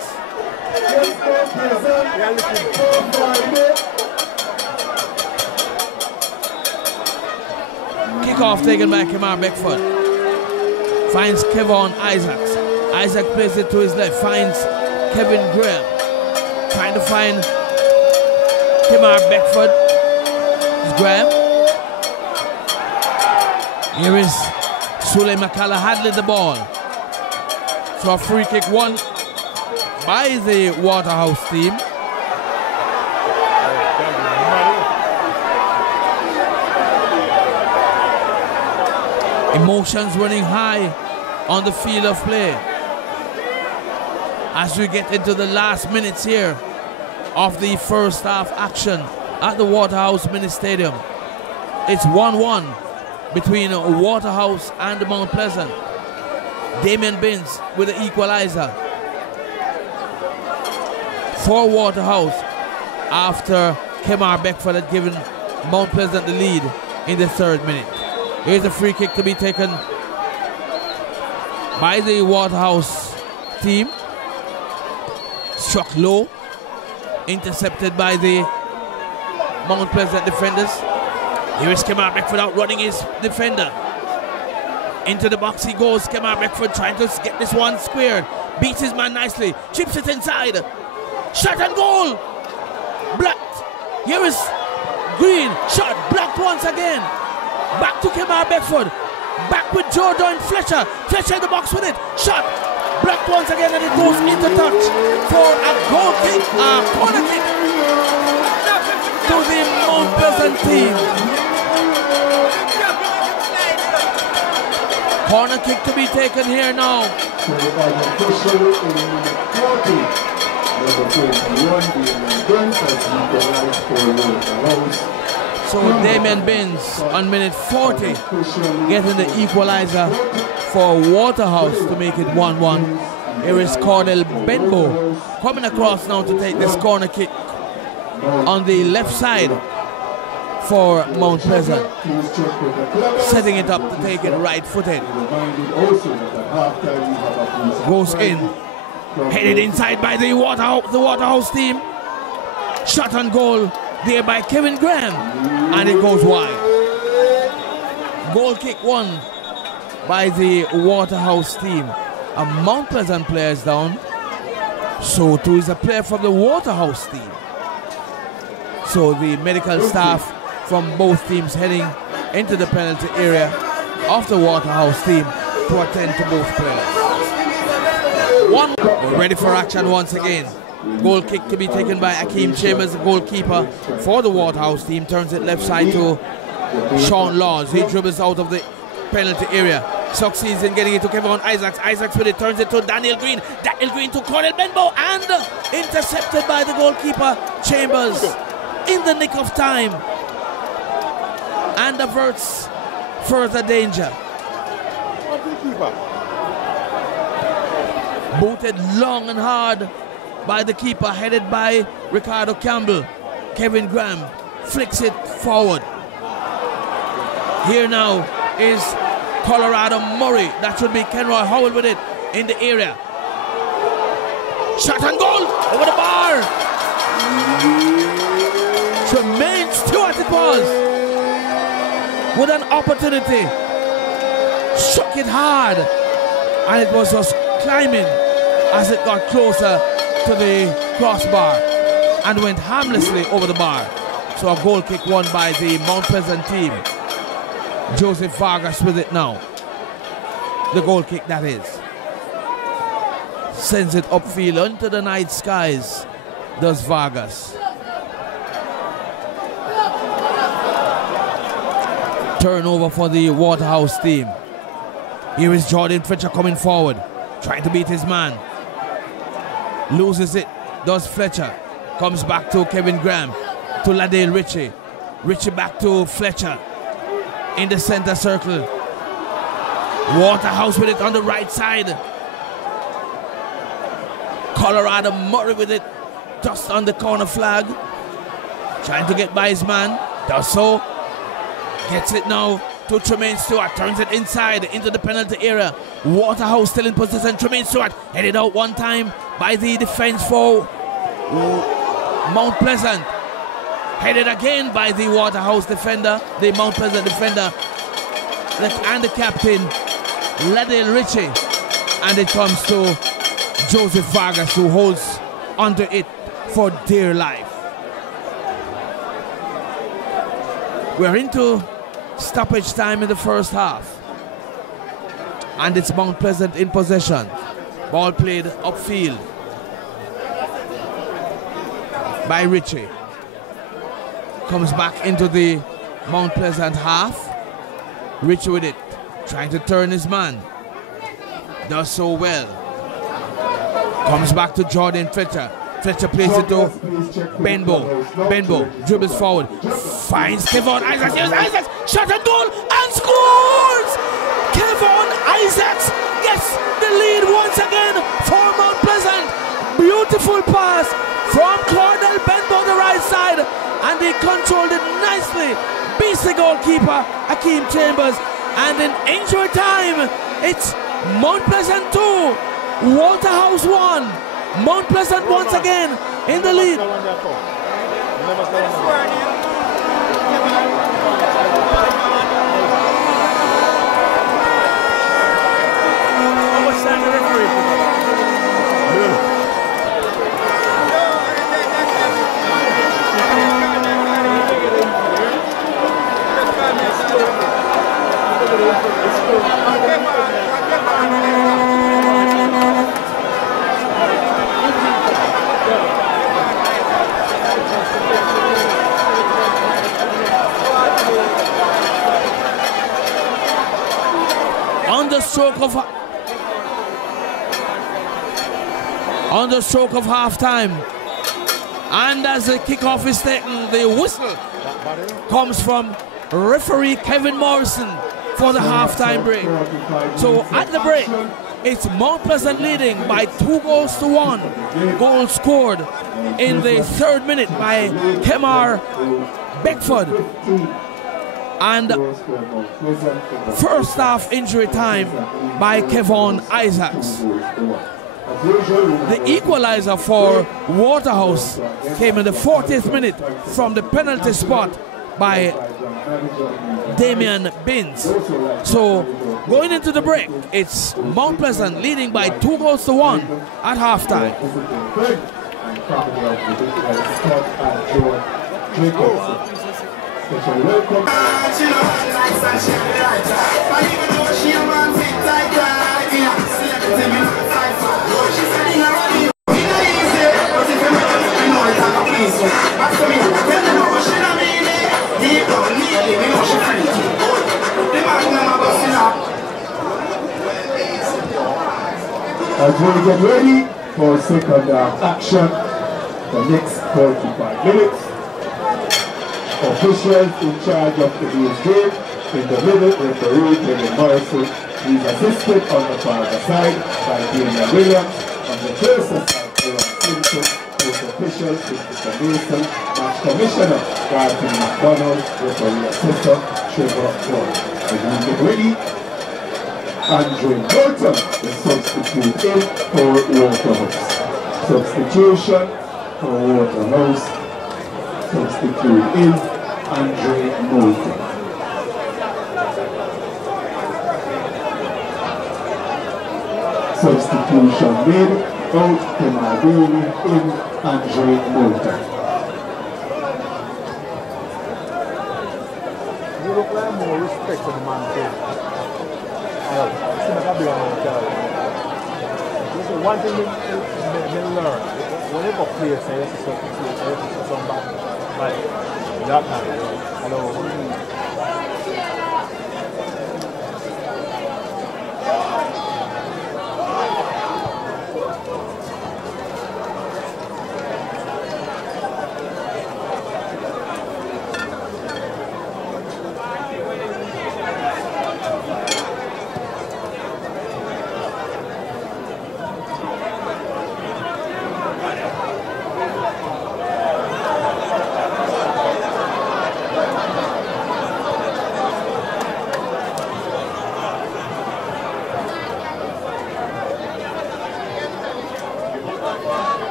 Kickoff taken by Kemar Beckford. Finds Kevon Isaacs. Isaac plays it to his left. Finds Kevin Graham. Trying to find Kemar Beckford. It's Graham. Here is Sule McCullough handling the ball. So a free kick won by the Waterhouse team. Emotions running high on the field of play as we get into the last minutes here of the first half action at the Waterhouse Mini Stadium. It's 1-1 between Waterhouse and Mount Pleasant. Damien Binns with the equalizer for Waterhouse after Kemar Beckford had given Mount Pleasant the lead in the 3rd minute. Here's a free kick to be taken by the Waterhouse team. Struck low, intercepted by the Mount Pleasant defenders. Here is Kemar Beckford outrunning his defender. Into the box he goes. Kemar Beckford trying to get this one squared. Beats his man nicely. Chips it inside. Shot and goal. Blocked. Here is Green. Shot blocked once again. Back to Kemar Beckford. Back with Jordan Fletcher. Fletcher in the box with it. Shot. Blocked once again and it goes into touch for a goal kick. A corner kick to the Mount Pleasant team. Corner kick to be taken here now. So Damien Binns on minute 40 getting the equalizer for Waterhouse to make it 1-1. Here is Cornell Benbow coming across now to take this corner kick on the left side for Mount Pleasant. Setting it up to take it right-footed. Goes in. Headed inside by the Waterhouse team. Shot on goal there by Kevin Graham. And it goes wide. Goal kick won by the Waterhouse team. A Mount Pleasant player is down. So too is a player from the Waterhouse team. So the medical staff from both teams heading into the penalty area of the Waterhouse team to attend to both players. We're ready for action once again. Goal kick to be taken by Akeem Chambers, the goalkeeper for the Waterhouse team. Turns it left side to Sean Laws. He dribbles out of the penalty area. Succeeds in getting it to Kevin Isaacs. Isaacs with it turns it to Daniel Green. Daniel Green to Cornell Benbow and intercepted by the goalkeeper Chambers in the nick of time and averts further danger. Booted long and hard by the keeper, headed by Ricardo Campbell. Kevin Graham flicks it forward. Here now is Colorado Murray. That should be Kenroy Howell with it in the area. Shot and goal over the bar. Tremaine Stewart it was with an opportunity. Shook it hard and it was just climbing as it got closer to the crossbar and went harmlessly over the bar. So a goal kick won by the Mount Pleasant team. Joseph Vargas with it now. The goal kick, that is. Sends it upfield into the night skies, does Vargas. Turnover for the Waterhouse team. Here is Jordan Fletcher coming forward, trying to beat his man. Loses it, does Fletcher. Comes back to Kevin Graham, to Ladale Ritchie. Ritchie back to Fletcher in the center circle. Waterhouse with it on the right side. Colorado Murray with it just on the corner flag. Trying to get by his man. Does so. Gets it now to Tremaine Stewart. Turns it inside into the penalty area. Waterhouse still in position. Tremaine Stewart headed out one time by the defense for Mount Pleasant. Headed again by the Waterhouse defender, the Mount Pleasant defender, and the captain, Ladale Ritchie. And it comes to Joseph Vargas, who holds onto it for dear life. We're into stoppage time in the first half. And it's Mount Pleasant in possession. Ball played upfield by Richie. Comes back into the Mount Pleasant half. Richie with it, trying to turn his man. Does so well. Comes back to Jordan Fletcher. Fletcher plays it to Benbow. Benbow dribbles forward. Finds Kevon Isaacs. Here's Isaacs. Shot and goal and scores! Kevon Isaacs gets the lead once again for Mount Pleasant. Beautiful pass from Claudel Benbow the right side. And he controlled it nicely. Beats the goalkeeper, Akeem Chambers. And in injury time, it's Mount Pleasant 2, Waterhouse 1. Mount Pleasant once again in the lead. On the stroke of halftime, and as the kickoff is taken, the whistle comes from referee Kevin Morrison for the halftime break. So at the break, it's Mount Pleasant leading by 2-1. Goal scored in the 3rd minute by Kemar Beckford. And first half injury time by Kevon Isaacs. The equalizer for Waterhouse came in the 40th minute from the penalty spot by Damian Binns. So going into the break, it's Mount Pleasant leading by 2-1 at halftime. As we get ready for second half action, the next 45 minutes, officials in charge of the game in the middle, referee Kevin Morrison. He's assisted on the farther side by Damian Williams, on the closer side Aaron Simpson, both officials Mr. Mason, match commissioner Garfield McDonald, referee assistant Trevor Ford. As we get ready, Andre Norton is substitute in for Waterhouse. Substitution for Waterhouse. Substitute in Andre Norton. Substitution made out Kemadini in Andre Norton. You look like more respect to the man too. One thing they learn, whenever players say it's somebody, like that man, hello.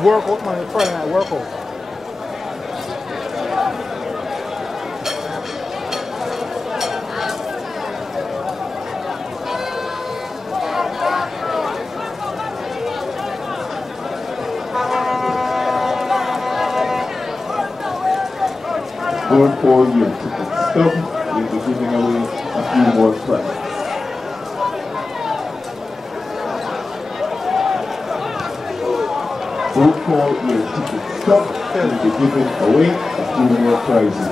Workout, man, Friday night workout. Going for your ticket stub, we'll be giving away a few more prizes. Vote for your ticket stub, we'll be giving away a few more prizes.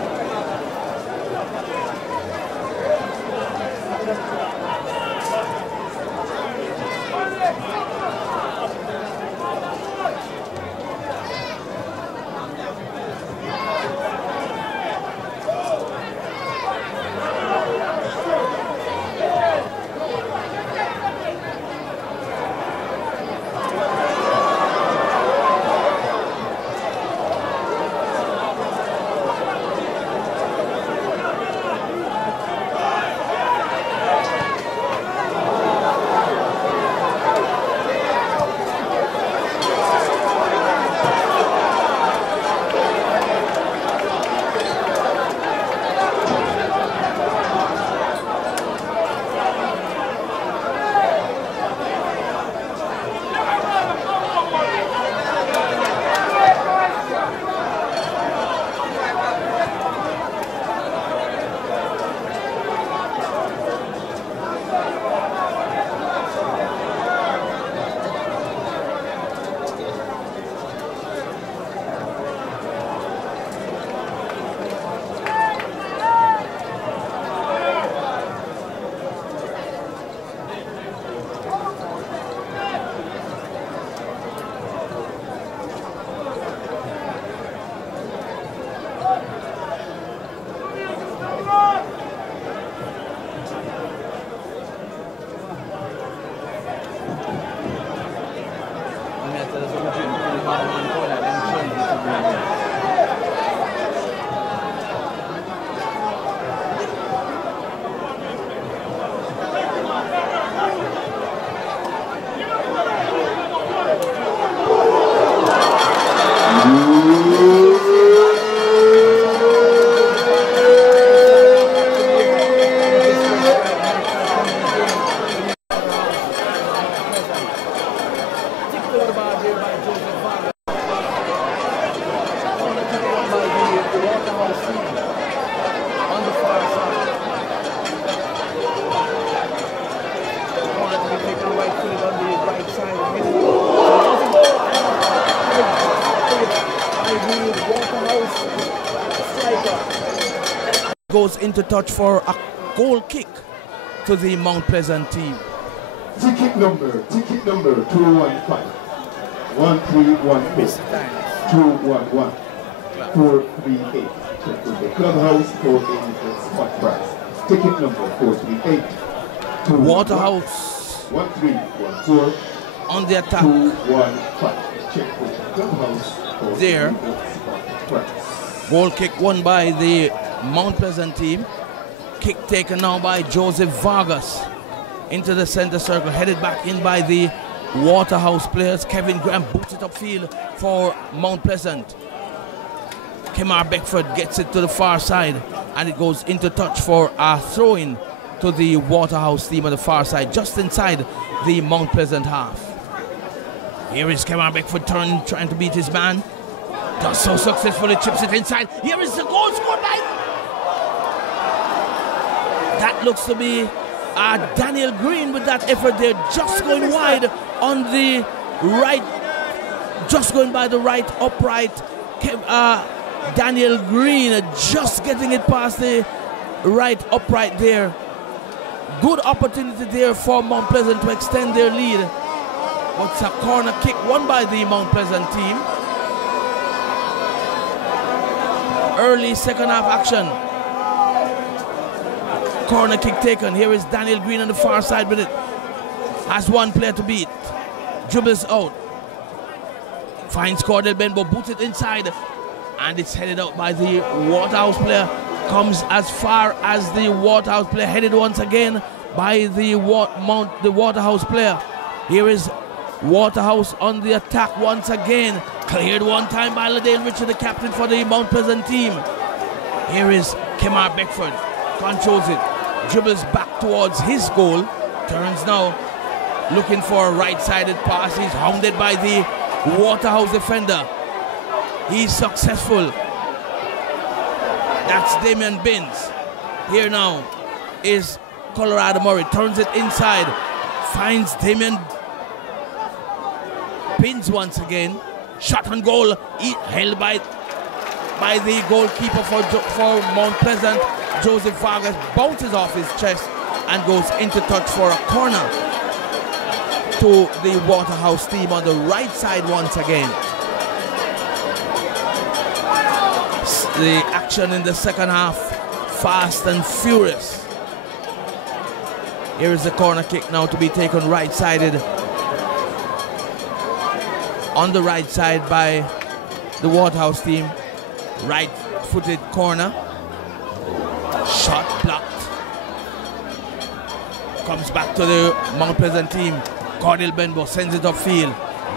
Goes into touch for a goal kick to the Mount Pleasant team. Ticket number 215, 1314, 211, 438. Check with the clubhouse for the spot price. Ticket number 438, Waterhouse 1314, on the attack. 215. Check with the clubhouse for There. the spot price. Goal kick won by the Mount Pleasant team. Kick taken now by Joseph Vargas into the center circle, headed back in by the Waterhouse players. Kevin Graham boots it upfield for Mount Pleasant. Kemar Beckford gets it to the far side, and it goes into touch for a throw-in to the Waterhouse team on the far side, just inside the Mount Pleasant half. Here is Kemar Beckford trying to beat his man. Does so successfully, chips it inside. Here is the goal scored by... That looks to be Daniel Green with that effort there, just going wide on the right, just going by the right upright. Daniel Green just getting it past the right upright there. Good opportunity there for Mount Pleasant to extend their lead. But it's a corner kick won by the Mount Pleasant team. Early second half action. Corner kick taken. Here is Daniel Green on the far side with it. Has one player to beat. Dribbles out. Finds Cordell Benbow, boots it inside. And it's headed out by the Waterhouse player. Comes as far as the Waterhouse player. Headed once again by the Waterhouse player. Here is Waterhouse on the attack once again. Cleared one time by Ladale Richard, the captain for the Mount Pleasant team. Here is Kemar Beckford. Controls it. Dribbles back towards his goal. Turns now. Looking for a right-sided pass. He's hounded by the Waterhouse defender. He's successful. That's Damian Binns. Here now is Colorado Murray. Turns it inside. Finds Damian Binns once again. Shot on goal. Held by the goalkeeper for Mount Pleasant. Joseph Vargas bounces off his chest and goes into touch for a corner to the Waterhouse team on the right side once again. The action in the second half, fast and furious. Here is the corner kick now to be taken right-sided. On the right side by the Waterhouse team. Right-footed corner. Shot blocked. Comes back to the Mount Pleasant team. Cordell Benbow sends it upfield.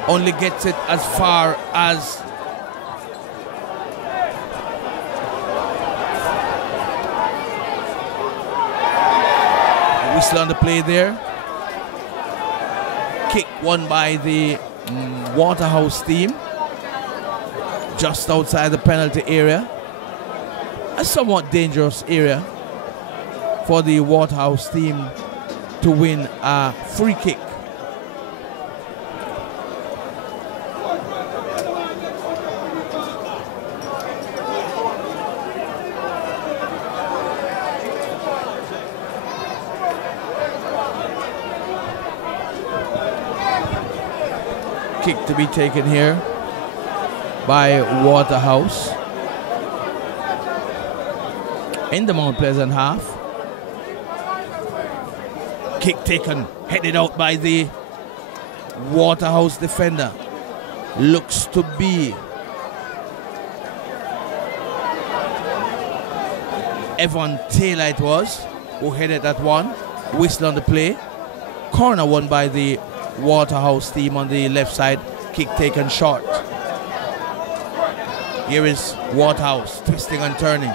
Only gets it as far as whistle on the play there. Kick won by the Waterhouse team. Just outside the penalty area. A somewhat dangerous area for the Waterhouse team to win a free kick. Kick to be taken here by Waterhouse in the Mount Pleasant half. Kick taken, headed out by the Waterhouse defender. Looks to be Evan Taylor it was who headed that one. Whistle on the play. Corner won by the Waterhouse team on the left side. Kick taken short. Here is Waterhouse twisting and turning,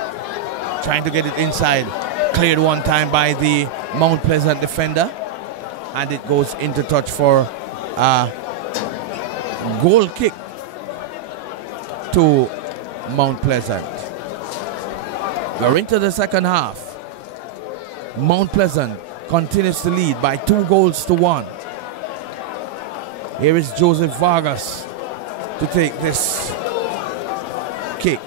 trying to get it inside. Cleared one time by the Mount Pleasant defender, and it goes into touch for a goal kick to Mount Pleasant. We're into the second half. Mount Pleasant continues to lead by 2-1. Here is Joseph Vargas to take this kick.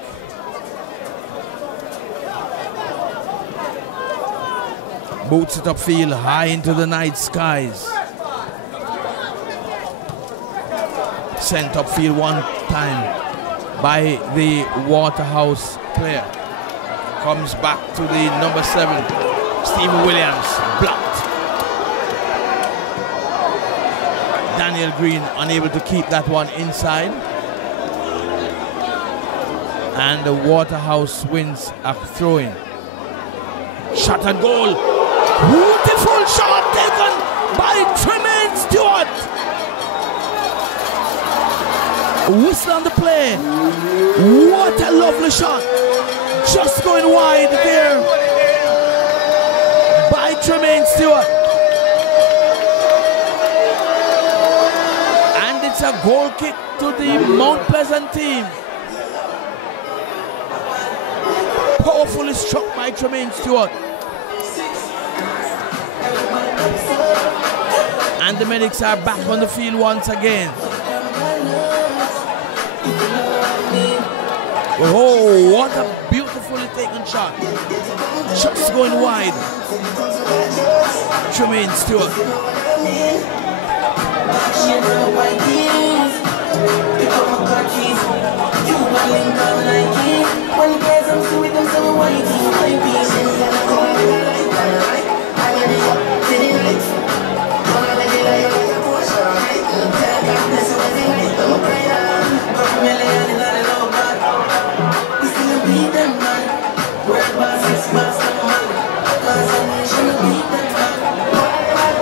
Boots it upfield, high into the night skies. Sent upfield one time by the Waterhouse player. Comes back to the number 7, Steve Williams, blocked. Daniel Green unable to keep that one inside. And the Waterhouse wins a throw-in. Shot and goal. Beautiful shot taken by Tremaine Stewart. Whistle on the play. What a lovely shot. Just going wide there by Tremaine Stewart. And it's a goal kick to the Mount Pleasant team. Powerfully struck by Tremaine Stewart. And the medics are back on the field once again. Oh, what a beautifully taken shot. Just going wide. Tremaine Stewart.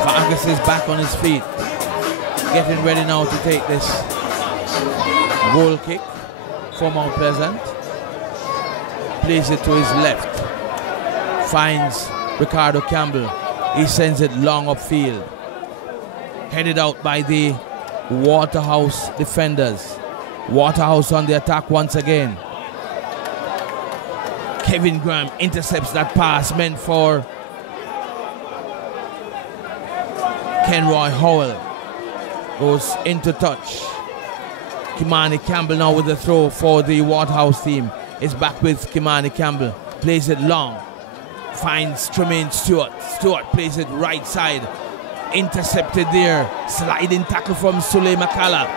Vargas is back on his feet, getting ready now to take this goal kick for Mount Pleasant. Plays it to his left, finds Ricardo Campbell. He sends it long upfield, headed out by the Waterhouse defenders. Waterhouse on the attack once again. Kevin Graham intercepts that pass meant for Kenroy Howell. Goes into touch. Kimani Campbell now with the throw for the Waterhouse team. Is back with Kimani Campbell. Plays it long. Finds Tremaine Stewart. Stewart plays it right side. Intercepted there. Sliding tackle from Sule Makala.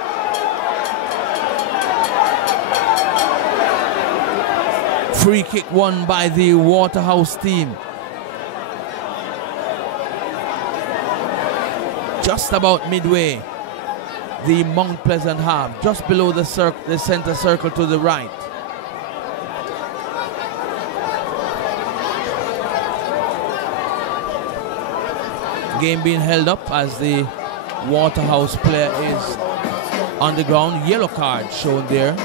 Free kick won by the Waterhouse team. Just about midway, the Mount Pleasant half, just below the center circle to the right. Game being held up as the Waterhouse player is on the ground. Yellow card shown there.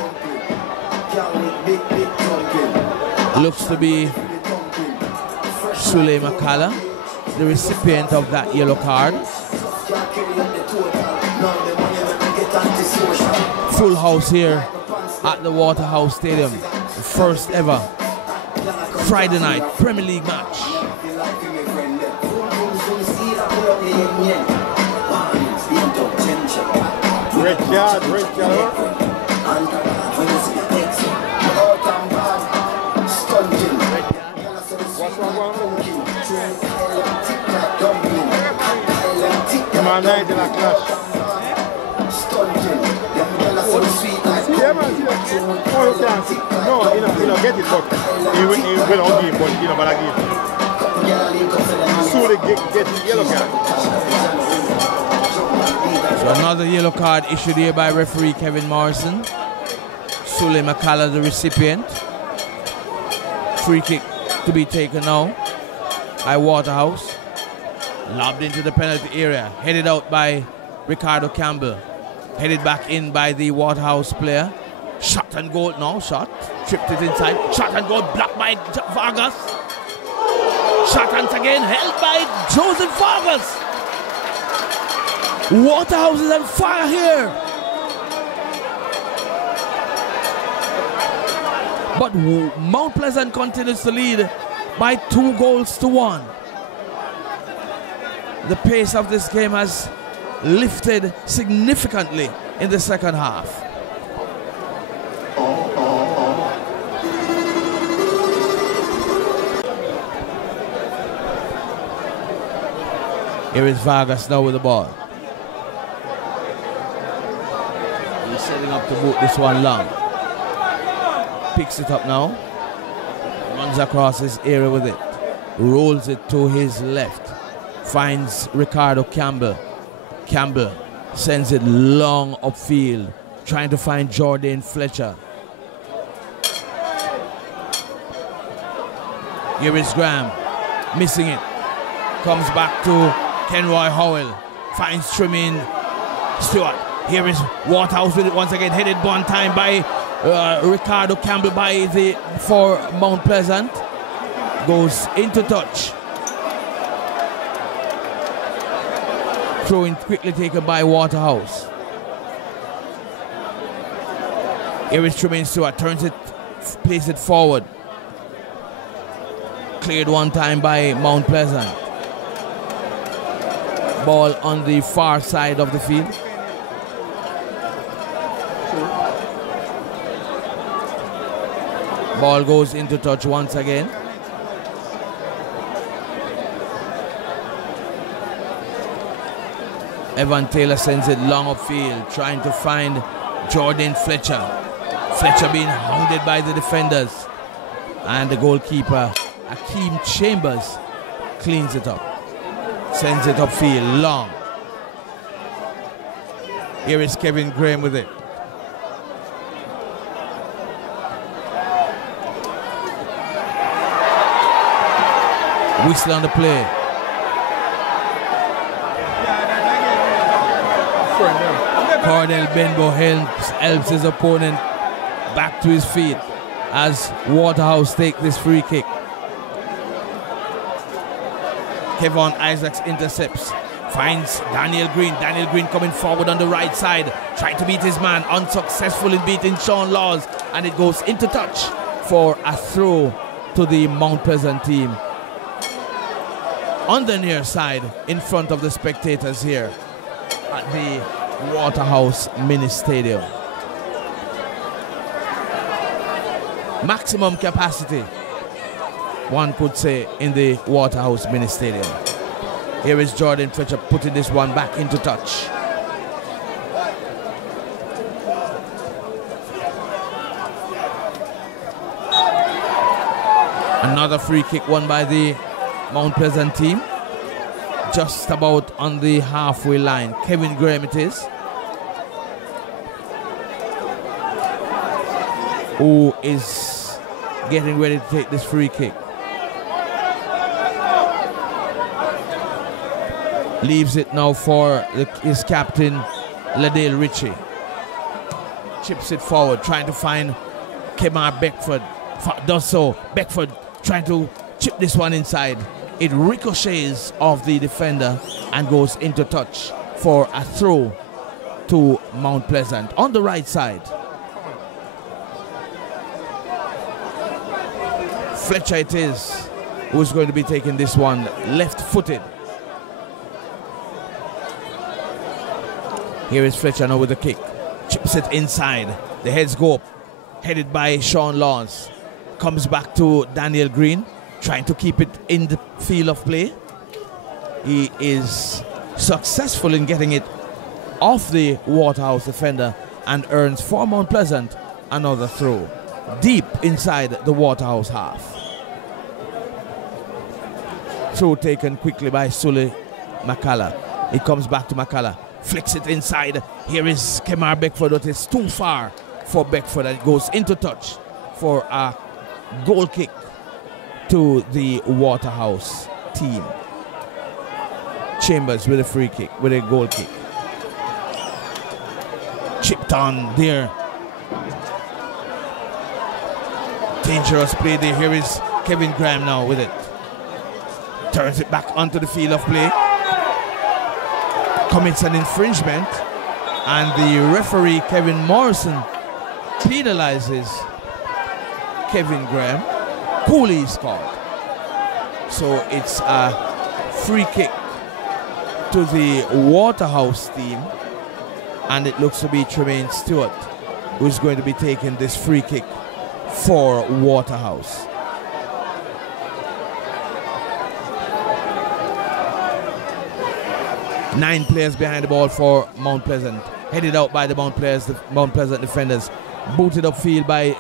Looks to be Sule Makala, the recipient of that yellow card. Full house here at the Waterhouse Stadium. The first ever Friday night Premier League match. Red card. Come on, night in a clash. Yeah, man, no, you know, get it, but he will on game, but you know, but again. So they get the yellow card. So another yellow card issued here by referee Kevin Morrison. Sule Makala the recipient. Free kick to be taken now by Waterhouse. Lobbed into the penalty area. Headed out by Ricardo Campbell. Headed back in by the Waterhouse player. Shot and goal. No, shot. Tripped it inside. Shot and goal. Blocked by Vargas. Shot once again. Held by Joseph Vargas. Waterhouse is on fire here. But Mount Pleasant continues to lead by 2-1. The pace of this game has lifted significantly in the second half. Here is Vargas now with the ball. He's setting up to boot this one long. Picks it up now. Runs across his area with it. Rolls it to his left. Finds Ricardo Campbell. Campbell sends it long upfield, trying to find Jordan Fletcher. Here is Graham, missing it. Comes back to Kenroy Howell. Finds Tremaine Stewart. Here is Waterhouse with it once again. Headed one time by Ricardo Campbell for Mount Pleasant. Goes into touch. Throw-in quickly taken by Waterhouse. Here is Tremaine Stewart. Turns it, plays it forward. Cleared one time by Mount Pleasant. Ball on the far side of the field. Ball goes into touch once again. Evan Taylor sends it long upfield, trying to find Jordan Fletcher. Fletcher being hounded by the defenders. And the goalkeeper, Akeem Chambers, cleans it up. Sends it upfield, long. Here is Kevin Graham with it. Whistle on the play. Cordell Benbow helps his opponent back to his feet as Waterhouse take this free kick. Kevon Isaacs intercepts, finds Daniel Green. Daniel Green coming forward on the right side, trying to beat his man, unsuccessful in beating Sean Laws, and it goes into touch for a throw to the Mount Pleasant team on the near side in front of the spectators here at the Waterhouse Mini Stadium. Maximum capacity, one could say, in the Waterhouse Mini Stadium. Here is Jordan Fletcher putting this one back into touch. Another free kick won by the Mount Pleasant team. Just about on the halfway line. Kevin Graham it is, who is getting ready to take this free kick. Leaves it now for his captain, Ladale Ritchie. Chips it forward, trying to find Kemar Beckford. Does so. Beckford trying to chip this one inside. It ricochets off the defender and goes into touch for a throw to Mount Pleasant on the right side. Fletcher it is who's going to be taking this one, left-footed. Here is Fletcher now with the kick. Chips it inside. The heads go up. Headed by Sean Laws. Comes back to Daniel Green, trying to keep it in the field of play. He is successful in getting it off the Waterhouse defender and earns for Mount Pleasant another throw deep inside the Waterhouse half. Throw taken quickly by Sully McCalla. It comes back to McCalla, flicks it inside. Here is Kemar Beckford, but it's too far for Beckford, and it goes into touch for a goal kick to the Waterhouse team. Chambers with a free kick, with a goal kick. Chipped on there. Dangerous play there. Here is Kevin Graham now with it. Turns it back onto the field of play. Commits an infringement, and the referee, Kevin Morrison, penalizes Kevin Graham. Cooley is called. So it's a free kick to the Waterhouse team, and it looks to be Tremaine Stewart who's going to be taking this free kick for Waterhouse. Nine players behind the ball for Mount Pleasant. Headed out by the Mount Pleasant defenders. Booted upfield by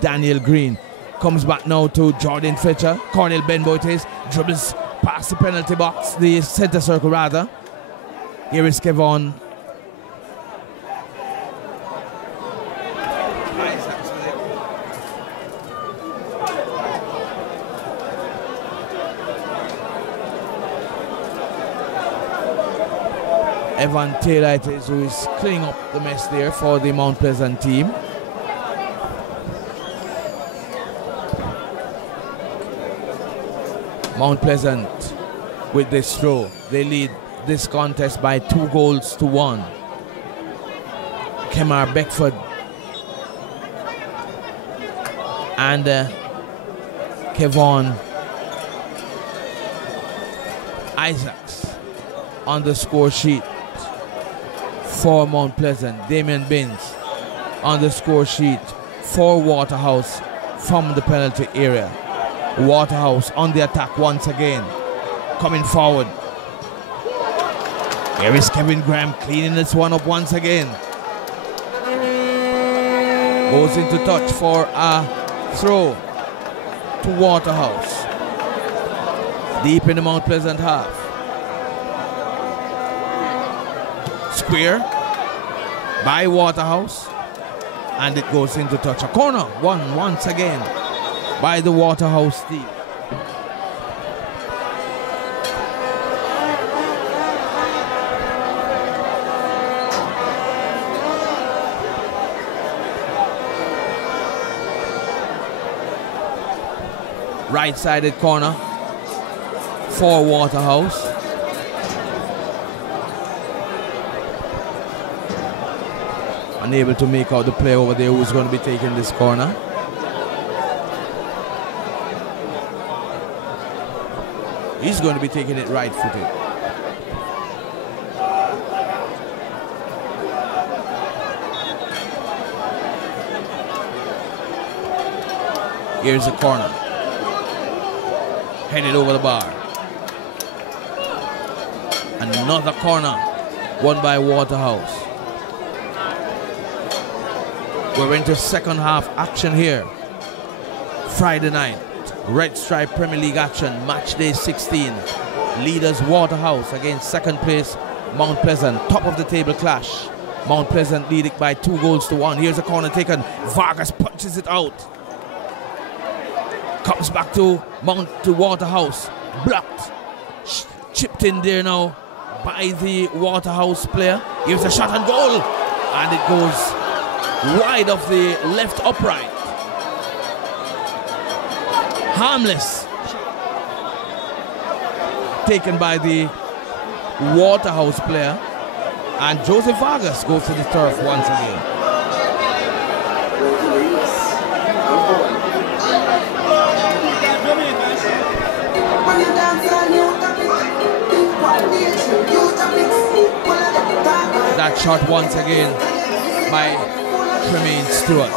Daniel Green. Comes back now to Jordan Fletcher. Cornel Benbow it is. Dribbles past the penalty box, the center circle rather. Here is Kevon. Evan Taylor it is, who is cleaning up the mess there for the Mount Pleasant team. Mount Pleasant with this throw. They lead this contest by 2-1. Kemar Beckford and Kevon Isaacs on the score sheet for Mount Pleasant. Damian Binns on the score sheet for Waterhouse from the penalty area. Waterhouse on the attack once again, coming forward. Here is Kevin Graham cleaning this one up once again. Goes into touch for a throw to Waterhouse. Deep in the Mount Pleasant half. Square by Waterhouse, and it goes into touch. A corner won once again by the Waterhouse team. Right-sided corner for Waterhouse. Unable to make out the play over there who's going to be taking this corner. He's going to be taking it right-footed. Here's the corner. Headed over the bar. Another corner won by Waterhouse. We're into second half action here. Friday night, Red Stripe Premier League action, match day 16. Leaders Waterhouse against second place Mount Pleasant. Top of the table clash. Mount Pleasant leading by 2-1. Here's a corner taken. Vargas punches it out. Comes back to Waterhouse. Blocked. Chipped in there now by the Waterhouse player. Here's a shot and goal. And it goes wide of the left upright. Harmless. Taken by the Waterhouse player. And Joseph Vargas goes to the turf once again. That shot once again by Tremaine Stewart.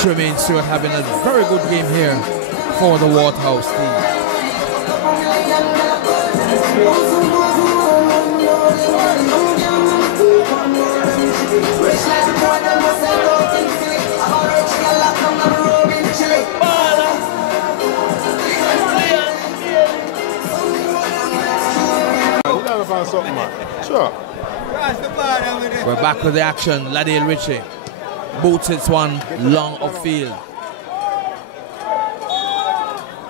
Tremaine Stewart having a very good game here for the Waterhouse team. Sure. We're back with the action. Ladale Ritchie boots its one long upfield.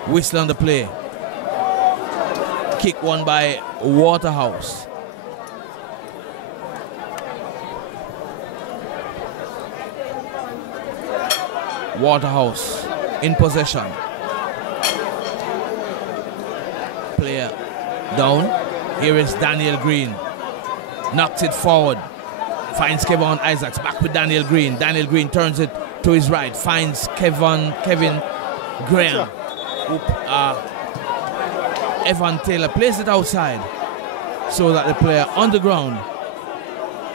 Whistle on the play. Kick one by Waterhouse. Waterhouse in possession. Player down. Here is Daniel Green. Knocks it forward. Finds Kevin Isaacs. Back with Daniel Green. Daniel Green turns it to his right. Finds Kevin Graham. Evan Taylor plays it outside so that the player on the ground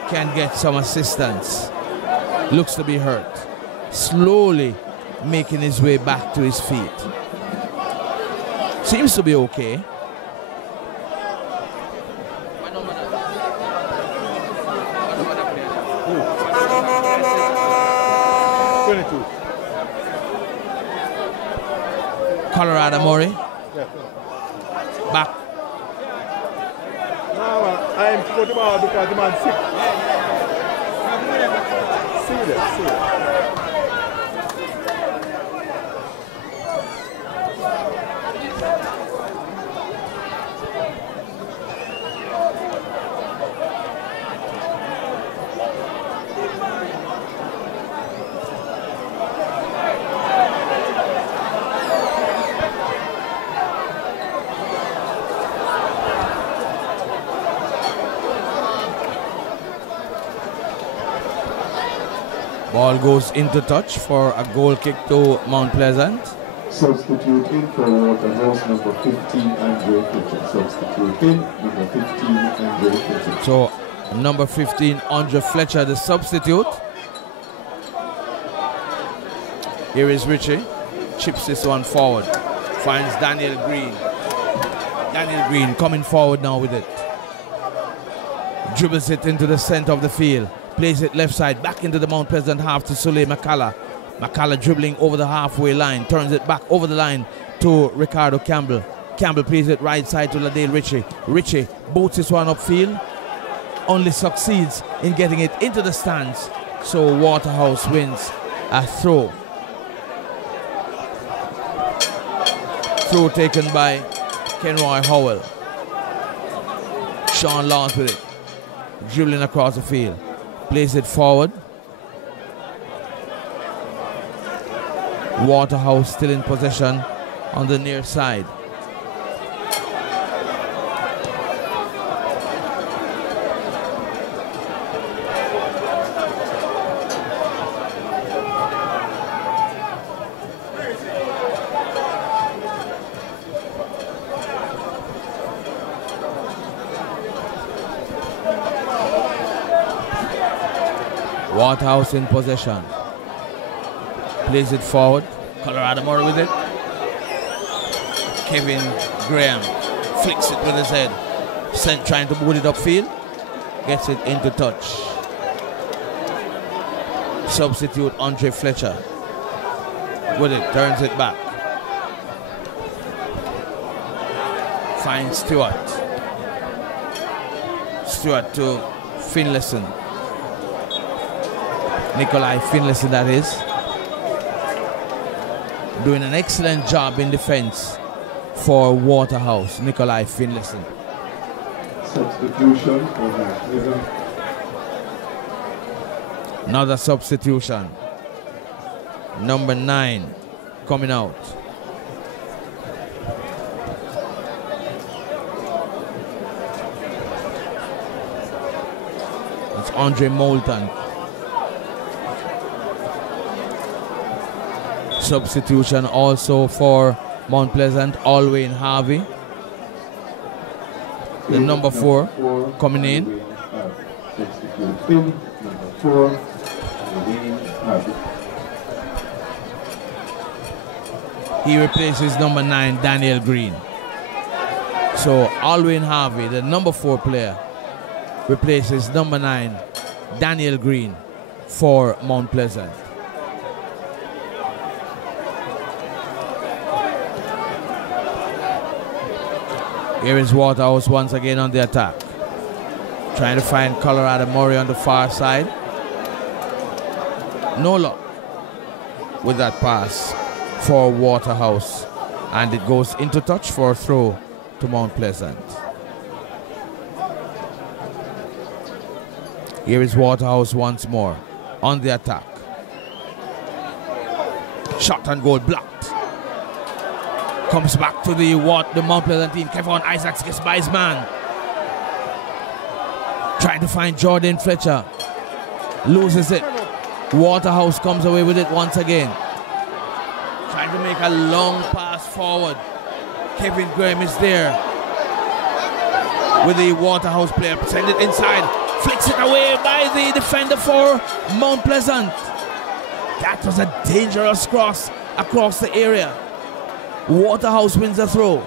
can get some assistance. Looks to be hurt. Slowly making his way back to his feet. Seems to be okay. Colorado Murray. Back. No, I'm put him out because the man's sick. See that. Ball goes into touch for a goal kick to Mount Pleasant. Substitute in for Waterhouse, number 15, Andre Fletcher. Substitute in, number 15, Andre Fletcher. So, number 15, Andre Fletcher, the substitute. Here is Richie. Chips this one forward. Finds Daniel Green. Daniel Green coming forward now with it. Dribbles it into the center of the field. Plays it left side, back into the Mount Pleasant half to Sule McCalla. McCalla dribbling over the halfway line, turns it back over the line to Ricardo Campbell. Campbell plays it right side to Ladale Ritchie. Ritchie boots this one upfield, only succeeds in getting it into the stands. So Waterhouse wins a throw. Throw taken by Kenroy Howell. Sean Lawrence with it, dribbling across the field. Plays it forward. Waterhouse still in possession on the near side. Waterhouse in possession. Plays it forward. Colorado Murray with it. Kevin Graham flicks it with his head. Trying to boot it upfield. Gets it into touch. Substitute Andre Fletcher. With it, turns it back. Finds Stewart. Stewart to Finlayson. Nikolai Finlayson, that is. Doing an excellent job in defense for Waterhouse. Nikolai Finlayson. Substitution for the Another substitution. Number 9 coming out. It's Andre Moulton. Substitution also for Mount Pleasant, Alwyn Harvey. The number 4 coming in. Substitute number 4, Alwyn Harvey. He replaces number 9, Daniel Green. So Alwyn Harvey, the number 4 player, replaces number 9, Daniel Green for Mount Pleasant. Here is Waterhouse once again on the attack. Trying to find Colorado Murray on the far side. No luck with that pass for Waterhouse. And it goes into touch for a throw to Mount Pleasant. Here is Waterhouse once more on the attack. Shot and goal blocked. Comes back to the Mount Pleasant team. Kevon Isaacs gets by his man. Trying to find Jordan Fletcher. Loses it. Waterhouse comes away with it once again. Trying to make a long pass forward. Kevin Graham is there with the Waterhouse player. Send it inside. Flicks it away by the defender for Mount Pleasant. That was a dangerous cross across the area. Waterhouse wins the throw.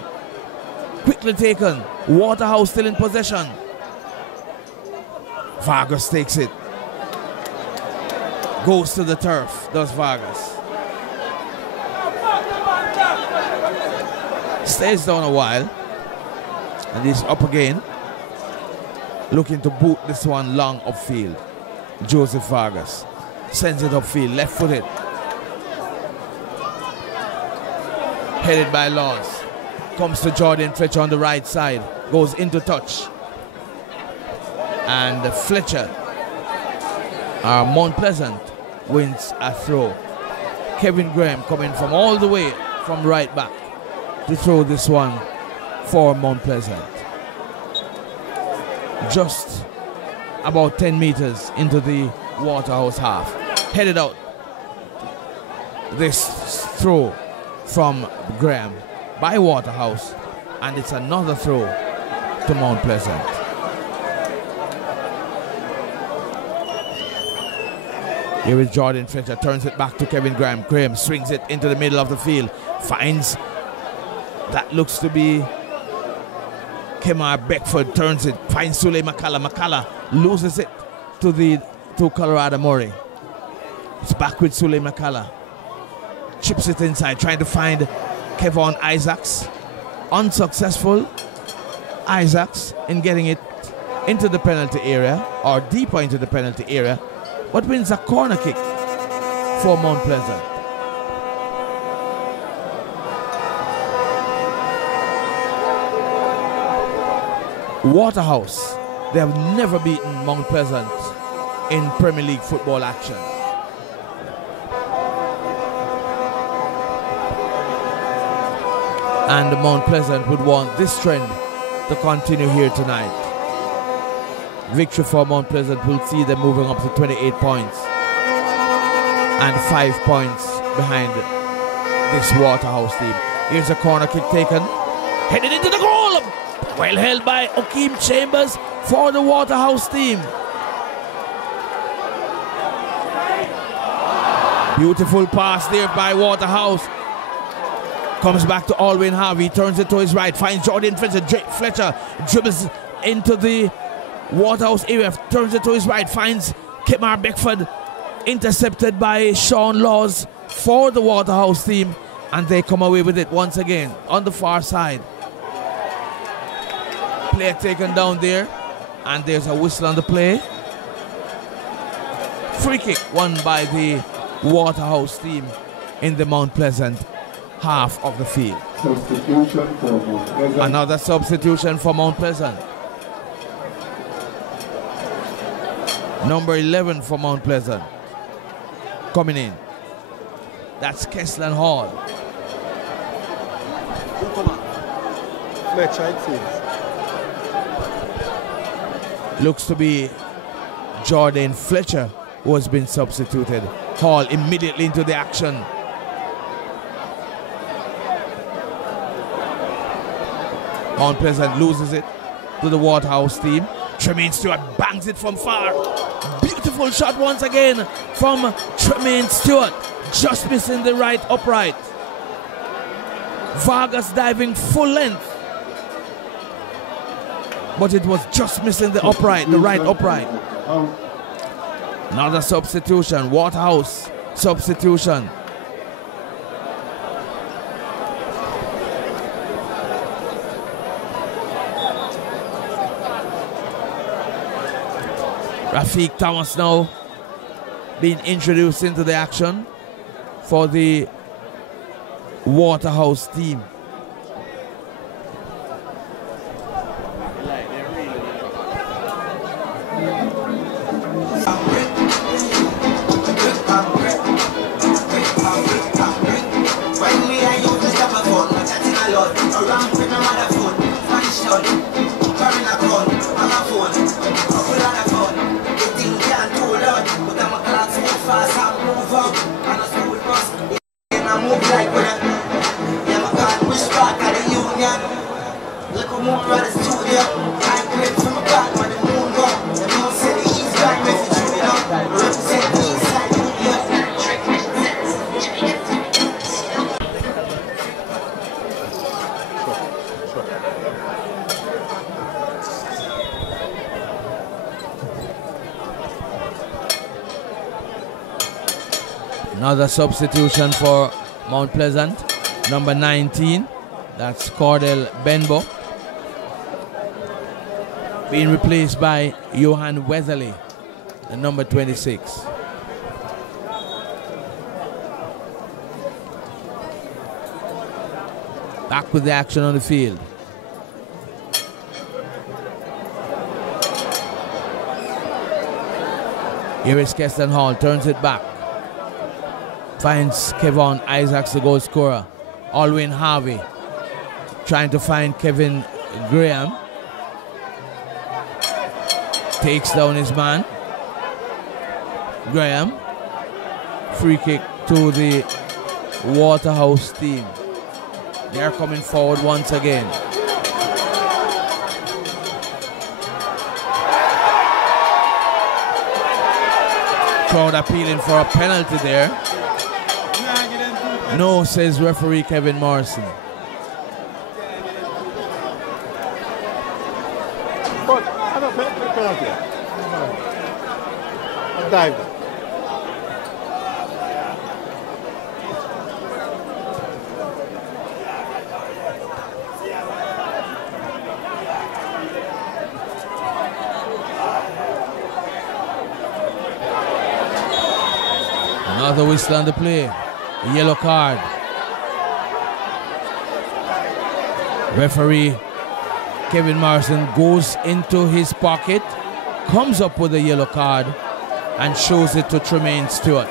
Quickly taken. Waterhouse still in possession. Vargas takes it. Goes to the turf, does Vargas. Stays down a while. And he's up again. Looking to boot this one long upfield. Joseph Vargas sends it upfield, left footed. Headed by Laws. Comes to Jordan Fletcher on the right side. Goes into touch. And Fletcher, Mount Pleasant, wins a throw. Kevin Graham coming from all the way from right back to throw this one for Mount Pleasant. Just about 10 meters into the Waterhouse half. Headed out. This throw from Graham by Waterhouse, and it's another throw to Mount Pleasant. Here is Jordan Fletcher, turns it back to Kevin Graham. Graham swings it into the middle of the field, finds that looks to be Kemar Beckford, turns it, finds Sule McCullough. McCullough loses it to Colorado Murray. It's back with Sule McCullough. Chips it inside, trying to find Kevon Isaacs. Unsuccessful. Isaacs in getting it into the penalty area, or deeper into the penalty area, but wins a corner kick for Mount Pleasant. Waterhouse, they have never beaten Mount Pleasant in Premier League football action. And Mount Pleasant would want this trend to continue here tonight. Victory for Mount Pleasant will see them moving up to 28 points and 5 points behind this Waterhouse team. Here's a corner kick taken, headed into the goal, well held by Okeem Chambers for the Waterhouse team. Beautiful pass there by Waterhouse. Comes back to Alwyn Harvey, turns it to his right, finds Jordan Fletcher. Fletcher dribbles into the Waterhouse area, turns it to his right, finds Kemar Beckford, intercepted by Sean Laws for the Waterhouse team, and they come away with it once again on the far side. Player taken down there, and there's a whistle on the play. Free kick won by the Waterhouse team in the Mount Pleasant half of the field. Substitution for Mount Pleasant. Another substitution for Mount Pleasant. Number 11 for Mount Pleasant coming in. That's Keslan Hall. Fletcher, it seems. Looks to be Jordan Fletcher who has been substituted. Hall immediately into the action. Mount Pleasant loses it to the Waterhouse team. Tremaine Stewart bangs it from far. Beautiful shot once again from Tremaine Stewart. Just missing the right upright. Vargas diving full length. But it was just missing the upright, the right upright. Another substitution. Waterhouse substitution. Rafiq Thomas now being introduced into the action for the Waterhouse team. Another substitution for Mount Pleasant, number 19, that's Cordell Benbo, being replaced by Johan Weatherly, the number 26. Back with the action on the field. Here is Keston Hall, turns it back. Finds Kevon Isaacs, the goal scorer. Alwyn Harvey trying to find Kevin Graham. Takes down his man. Graham. Free kick to the Waterhouse team. They're coming forward once again. Crowd appealing for a penalty there. No, says referee Kevin Morrison. But I don't think it's a penalty. I dived. Another whistle on the play. A yellow card. Referee Kevin Morrison goes into his pocket, comes up with a yellow card, and shows it to Tremaine Stewart.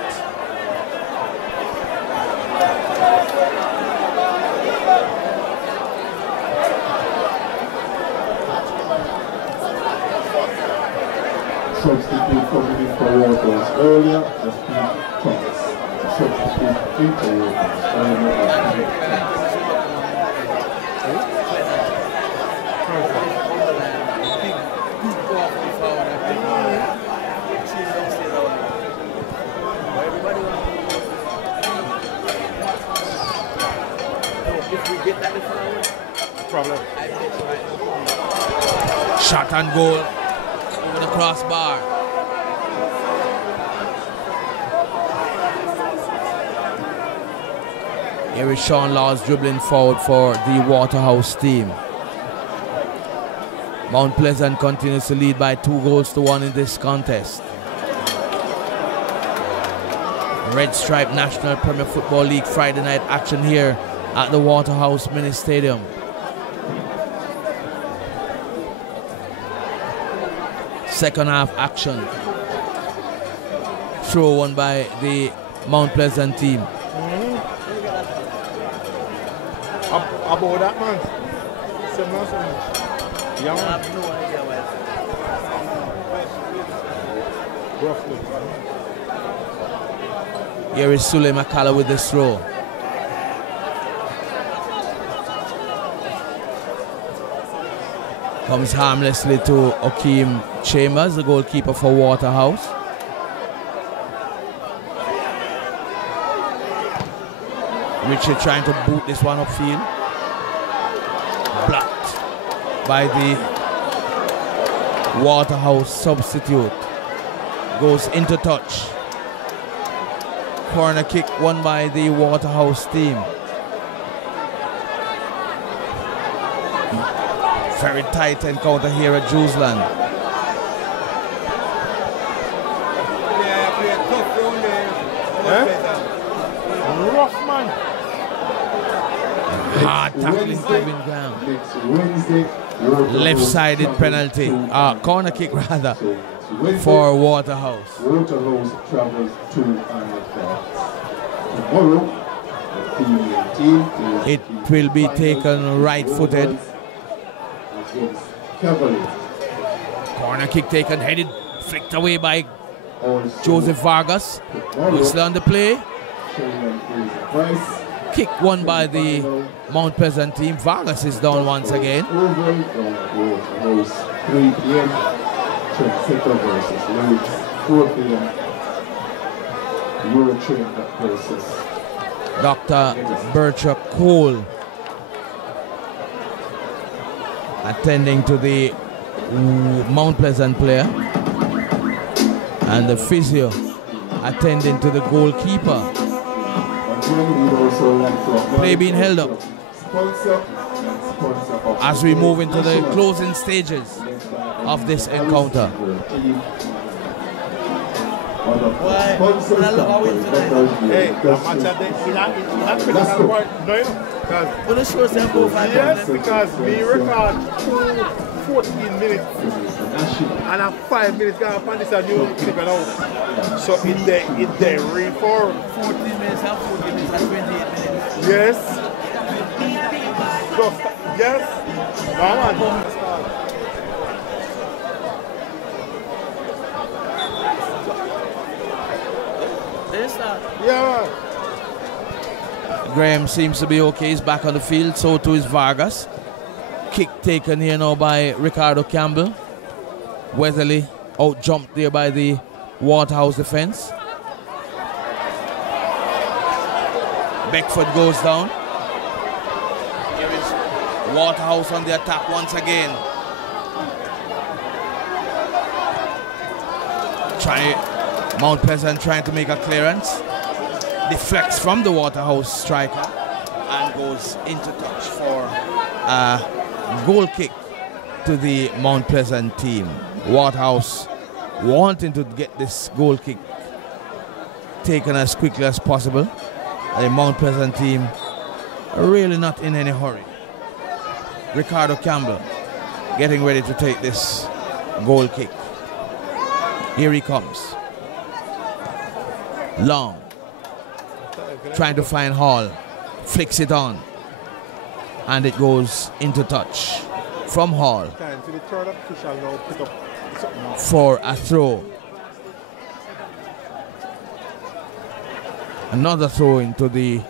Substitute coming in for Waterhouse earlier has been Thomas. Substitute in for Waterhouse earlier has been Thomas. Problem. Shot and goal over the crossbar. Here is Sean Laws dribbling forward for the Waterhouse team. Mount Pleasant continues to lead by 2-1 in this contest. Red Stripe National Premier Football League Friday night action here at the Waterhouse Mini Stadium. Second half action. Throw one by the Mount Pleasant team. About that, man. Young. I have no idea why. Here is Sule McCalla with this throw. Comes harmlessly to Okeem Chambers, the goalkeeper for Waterhouse. Richard trying to boot this one upfield. Blocked by the Waterhouse substitute. Goes into touch. Corner kick won by the Waterhouse team. Very tight encounter here at Jerusalem. Rough, man. Hard tackling Kevin Graham. Left-sided penalty. Corner kick rather for Waterhouse. Waterhouse travels to tomorrow. It will be taken right-footed. Corner kick taken, headed, flicked away by Joseph Vargas. Whistle on the play. Kick won by the Mount Pleasant team. Vargas is down once again. 3 p.m. Trendsetter versus Leeds. 4 p.m. Eurotrain versus Dr. Bertra Cole attending to the Mount Pleasant player, and the physio attending to the goalkeeper. Play being held up as we move into the closing stages of this encounter. Hey, yes, because we record 14 minutes and a 5 minutes gone upon this a new clip out. So it they re for 14 minutes and 14 minutes and 28 minutes. yes. So, yes. Come on. Yeah. Graham seems to be okay. He's back on the field. So too is Vargas. Kick taken here now by Ricardo Campbell. Weatherly out jumped there by the Waterhouse defense. Beckford goes down. Here is Waterhouse on the attack once again. Mount Pleasant trying to make a clearance. Deflects from the Waterhouse striker and goes into touch for a goal kick to the Mount Pleasant team. Waterhouse wanting to get this goal kick taken as quickly as possible. The Mount Pleasant team really not in any hurry. Ricardo Campbell getting ready to take this goal kick. Here he comes. Long. Trying to find Hall. Flicks it on. And it goes into touch from Hall for a throw. Another throw into the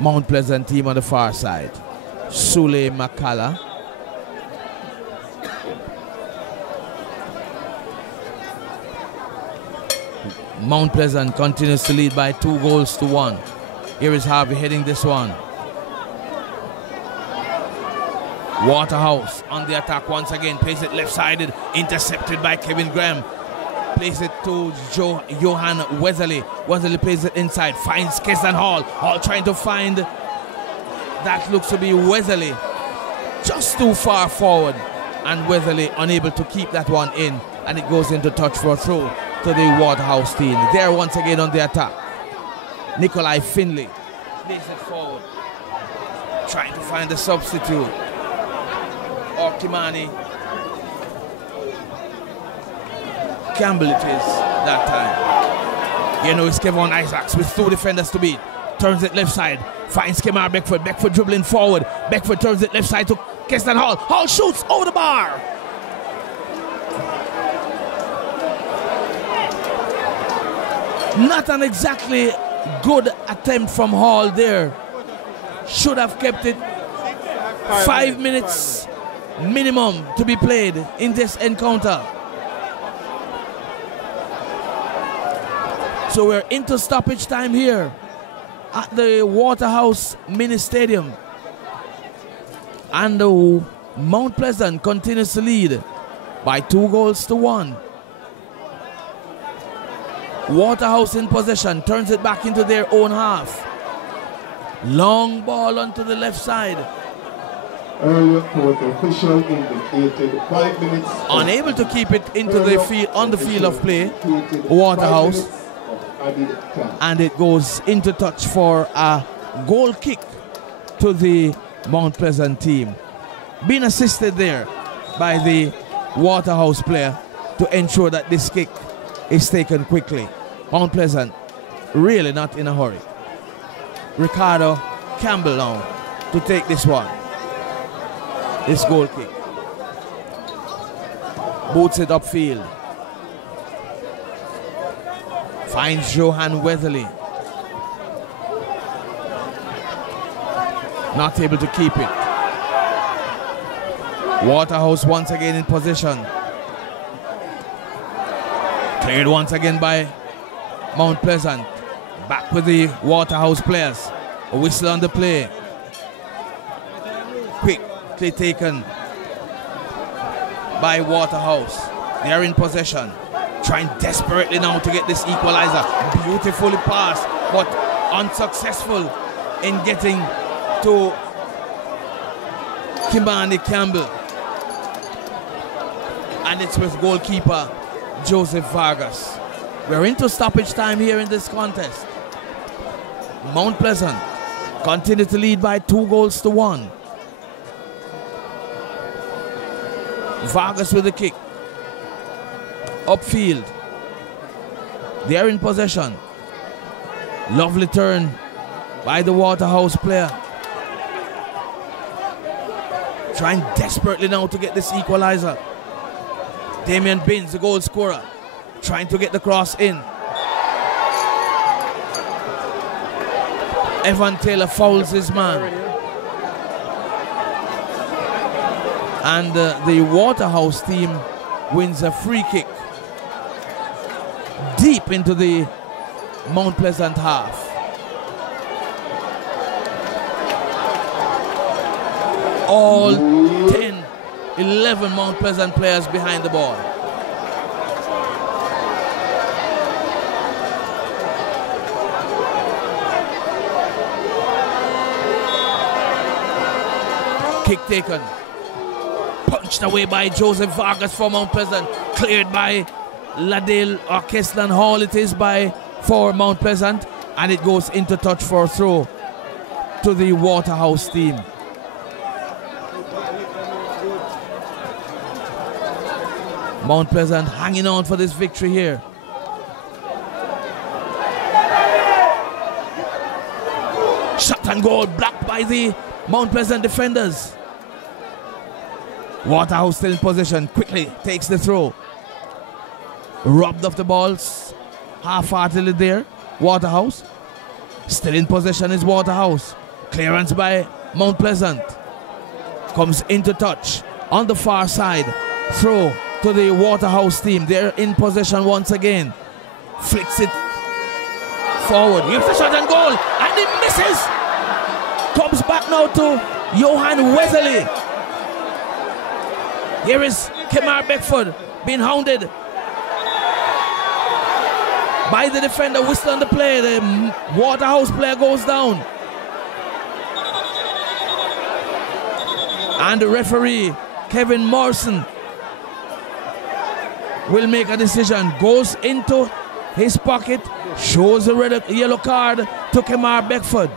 Mount Pleasant team on the far side. Sule McCalla. Mount Pleasant continues to lead by 2-1. Here is Harvey heading this one. Waterhouse on the attack once again. Plays it left-sided. Intercepted by Kevin Graham. Plays it to Johan Wesley. Wesley plays it inside. Finds Keston Hall. Hall trying to find. That looks to be Wesley. Just too far forward. And Wesley unable to keep that one in. And it goes into touch for a throw to the Waterhouse team. There once again on the attack. Nikolai Finley plays it forward. Trying to find a substitute. Orkimani Campbell it is that time. You know, it's Kevon Isaacs with 2 defenders to beat. Turns it left side. Finds Kemar Beckford. Beckford dribbling forward. Beckford turns it left side to Keston Hall. Hall shoots over the bar. Not an exactly good attempt from Hall there. Should have kept it. 5 minutes minimum to be played in this encounter. So we're into stoppage time here at the Waterhouse Mini Stadium. And the Mount Pleasant continues to lead by 2-1. Waterhouse in possession, turns it back into their own half. Long ball onto the left side. Earlier court official indicated 5 minutes. Unable to keep it into the field on the field of play. Waterhouse. And it goes into touch for a goal kick to the Mount Pleasant team. Being assisted there by the Waterhouse player to ensure that this kick is taken quickly. Mount Pleasant really not in a hurry. Ricardo Campbell now to take this one. This goal kick. Boots it upfield. Finds Johan Weatherly. Not able to keep it. Waterhouse once again in possession. Cleared once again by Mount Pleasant. Back with the Waterhouse players. A whistle on the play. Quickly taken by Waterhouse. They are in possession. Trying desperately now to get this equalizer. Beautifully passed, but unsuccessful in getting to Kimani Campbell. And it's with goalkeeper Joseph Vargas. We're into stoppage time here in this contest. Mount Pleasant continue to lead by 2-1. Vargas with the kick. Upfield. They are in possession. Lovely turn by the Waterhouse player. Trying desperately now to get this equalizer. Damian Binns, the goal scorer, trying to get the cross in. Evan Taylor fouls his man. And the Waterhouse team wins a free kick deep into the Mount Pleasant half. All 10, 11 Mount Pleasant players behind the ball. Kick taken. Punched away by Joseph Vargas for Mount Pleasant. Cleared by Ladale or Keston Hall. It is for Mount Pleasant. And it goes into touch for a throw to the Waterhouse team. Mount Pleasant hanging on for this victory here. Shot and goal blocked by the Mount Pleasant defenders. Waterhouse still in possession. Quickly takes the throw. Robbed of the balls half-heartedly there. Waterhouse. Still in possession is Waterhouse. Clearance by Mount Pleasant. Comes into touch on the far side. Throw to the Waterhouse team. They're in possession once again. Flicks it forward. Here's the shot and goal. And it misses. Comes back now to Johan Wesley. Here is Kemar Beckford being hounded by the defender. Whistle on the play. The Waterhouse player goes down. And the referee, Kevin Morrison, will make a decision. Goes into his pocket, shows the yellow card to Kemar Beckford.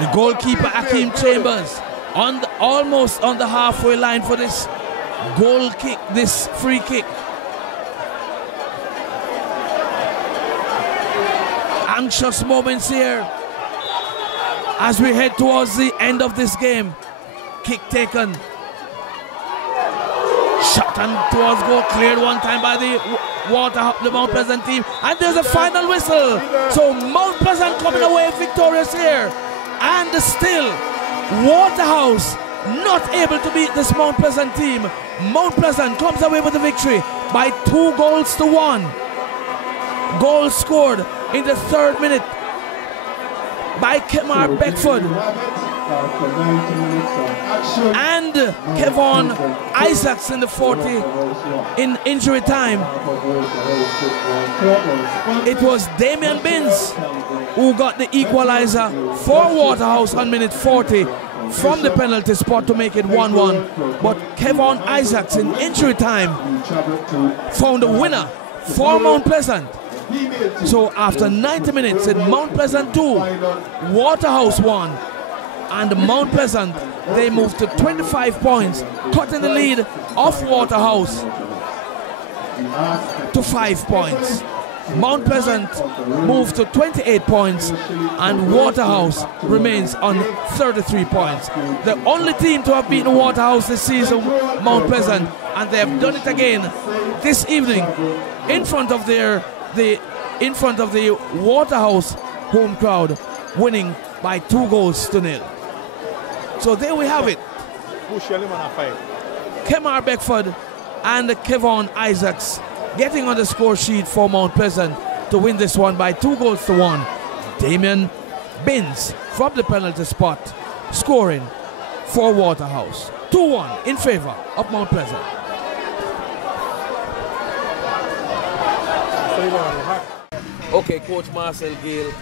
The goalkeeper Akeem Chambers almost on the halfway line for this goal kick, this free kick. Anxious moments here as we head towards the end of this game. Kick taken. Shot and towards goal, cleared one time by the Mount Pleasant team. And there's a final whistle. So Mount Pleasant coming away victorious here. And still, Waterhouse not able to beat this Mount Pleasant team. Mount Pleasant comes away with the victory by 2-1. Goal scored in the 3rd minute by Kemar Beckford and Kevon Isaacs in the 40 in injury time. It was Damian Binns who got the equalizer for Waterhouse on minute 40 from the penalty spot to make it 1-1. But Kevon Isaacs in injury time found the winner for Mount Pleasant. So after 90 minutes, in Mount Pleasant 2, Waterhouse 1, and Mount Pleasant, they moved to 25 points, cutting the lead of Waterhouse to 5 points. Mount Pleasant moved to 28 points, and Waterhouse remains on 33 points. The only team to have beaten Waterhouse this season, Mount Pleasant, and they have done it again this evening in front of the Waterhouse home crowd, winning by 2-0. So there we have it. Kemar Beckford and Kevon Isaacs getting on the score sheet for Mount Pleasant to win this one by 2-1. Damian Binns from the penalty spot scoring for Waterhouse. 2-1 in favor of Mount Pleasant. Okay, Coach Marcel Gale,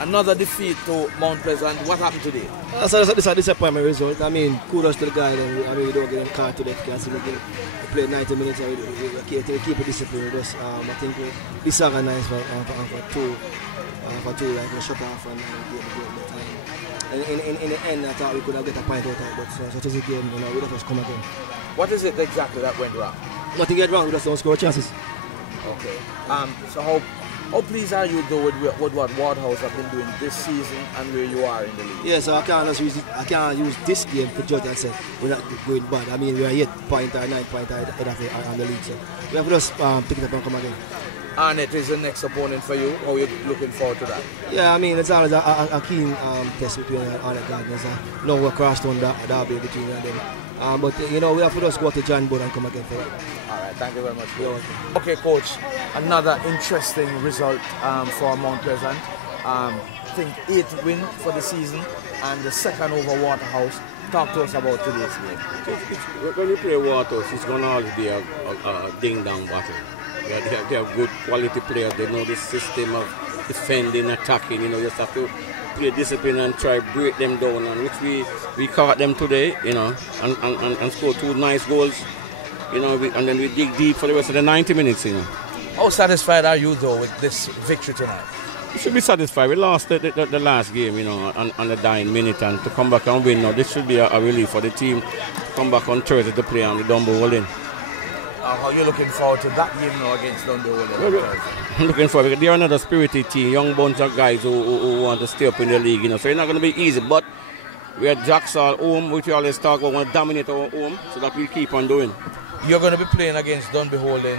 another defeat to Mount Pleasant. What happened today? This is a disappointment result. I mean, kudos to the guy. We don't get him caught today. We played 90 minutes. We keep it disciplined. I think it's organized for two, like we shut off and game. In the end, I thought we could have get a point out of it. But so it is a game. We let us come again. What is it exactly that went wrong? Nothing went wrong. We just don't score chances. Okay. So how pleased are you though with what Waterhouse have been doing this season and where you are in the league? Yeah, so I can't use this game to judge and say we're not going bad. I mean, we are 8 points or 9 points ahead of the league. So we have to just pick it up and come again. And it is the next opponent for you. How are you looking forward to that? Yeah, I mean, it's always a keen test between all the Gardens. No we're crossed on that derby between them. But we have to just go to John Bull and come again for that. Alright, thank you very much. Okay, Coach, another interesting result for Mount Pleasant. I think 8th win for the season and the 2nd over Waterhouse. Talk to us about today's game. When you play Waterhouse, it's going to always be a ding-dong battle. They have good quality players. They know the system of defending, attacking. You just have to play discipline and try to break them down, and which we caught them today, and score 2 nice goals, and then we dig deep for the rest of the 90 minutes, How satisfied are you though with this victory tonight? We should be satisfied. We lost the last game, on the dying minute, and to come back and win now, this should be a relief for the team to come back on Thursday to play on the Dunbar-Woolen. How are you looking forward to that game now against Dunbar-Woolen? I'm looking forward because they're another spirited team, young bunch of guys who want to stay up in the league, So it's not going to be easy, but we are Jacksall home, which we always talk about, want to dominate our home, so that we keep on doing. You're going to be playing against Dunbar-Woolen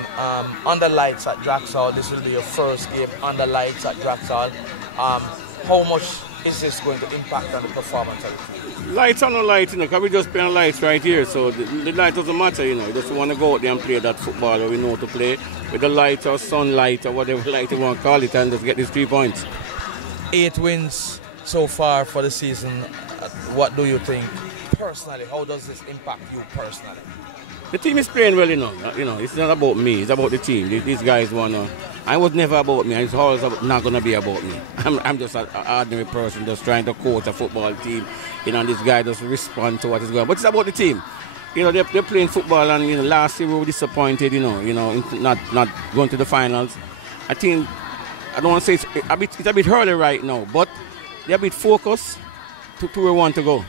under lights at Jacksall. This will be your first game under lights at Jacksall. How much is this going to impact on the performance of the team? Lights are no lights, you know, because we just play on lights right here, so the light doesn't matter, you know. You just want to go out there and play that football that we know to play, with the light or sunlight or whatever light you want to call it, and just get these 3 points. 8 wins so far for the season. What do you think personally? How does this impact you personally? The team is playing well, you know. It's not about me, it's about the team. These guys want to... I was never about me, and it's always not going to be about me. I'm just an ordinary person just trying to coach a football team, you know, and this guy just respond to what is going on. But it's about the team. You know, they're playing football, and, you know, last year we were disappointed, you know, not going to the finals. I think, I don't want to say it's a bit early right now, but they're a bit focused to where we want to go.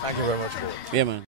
Thank you very much, bro. Yeah, man.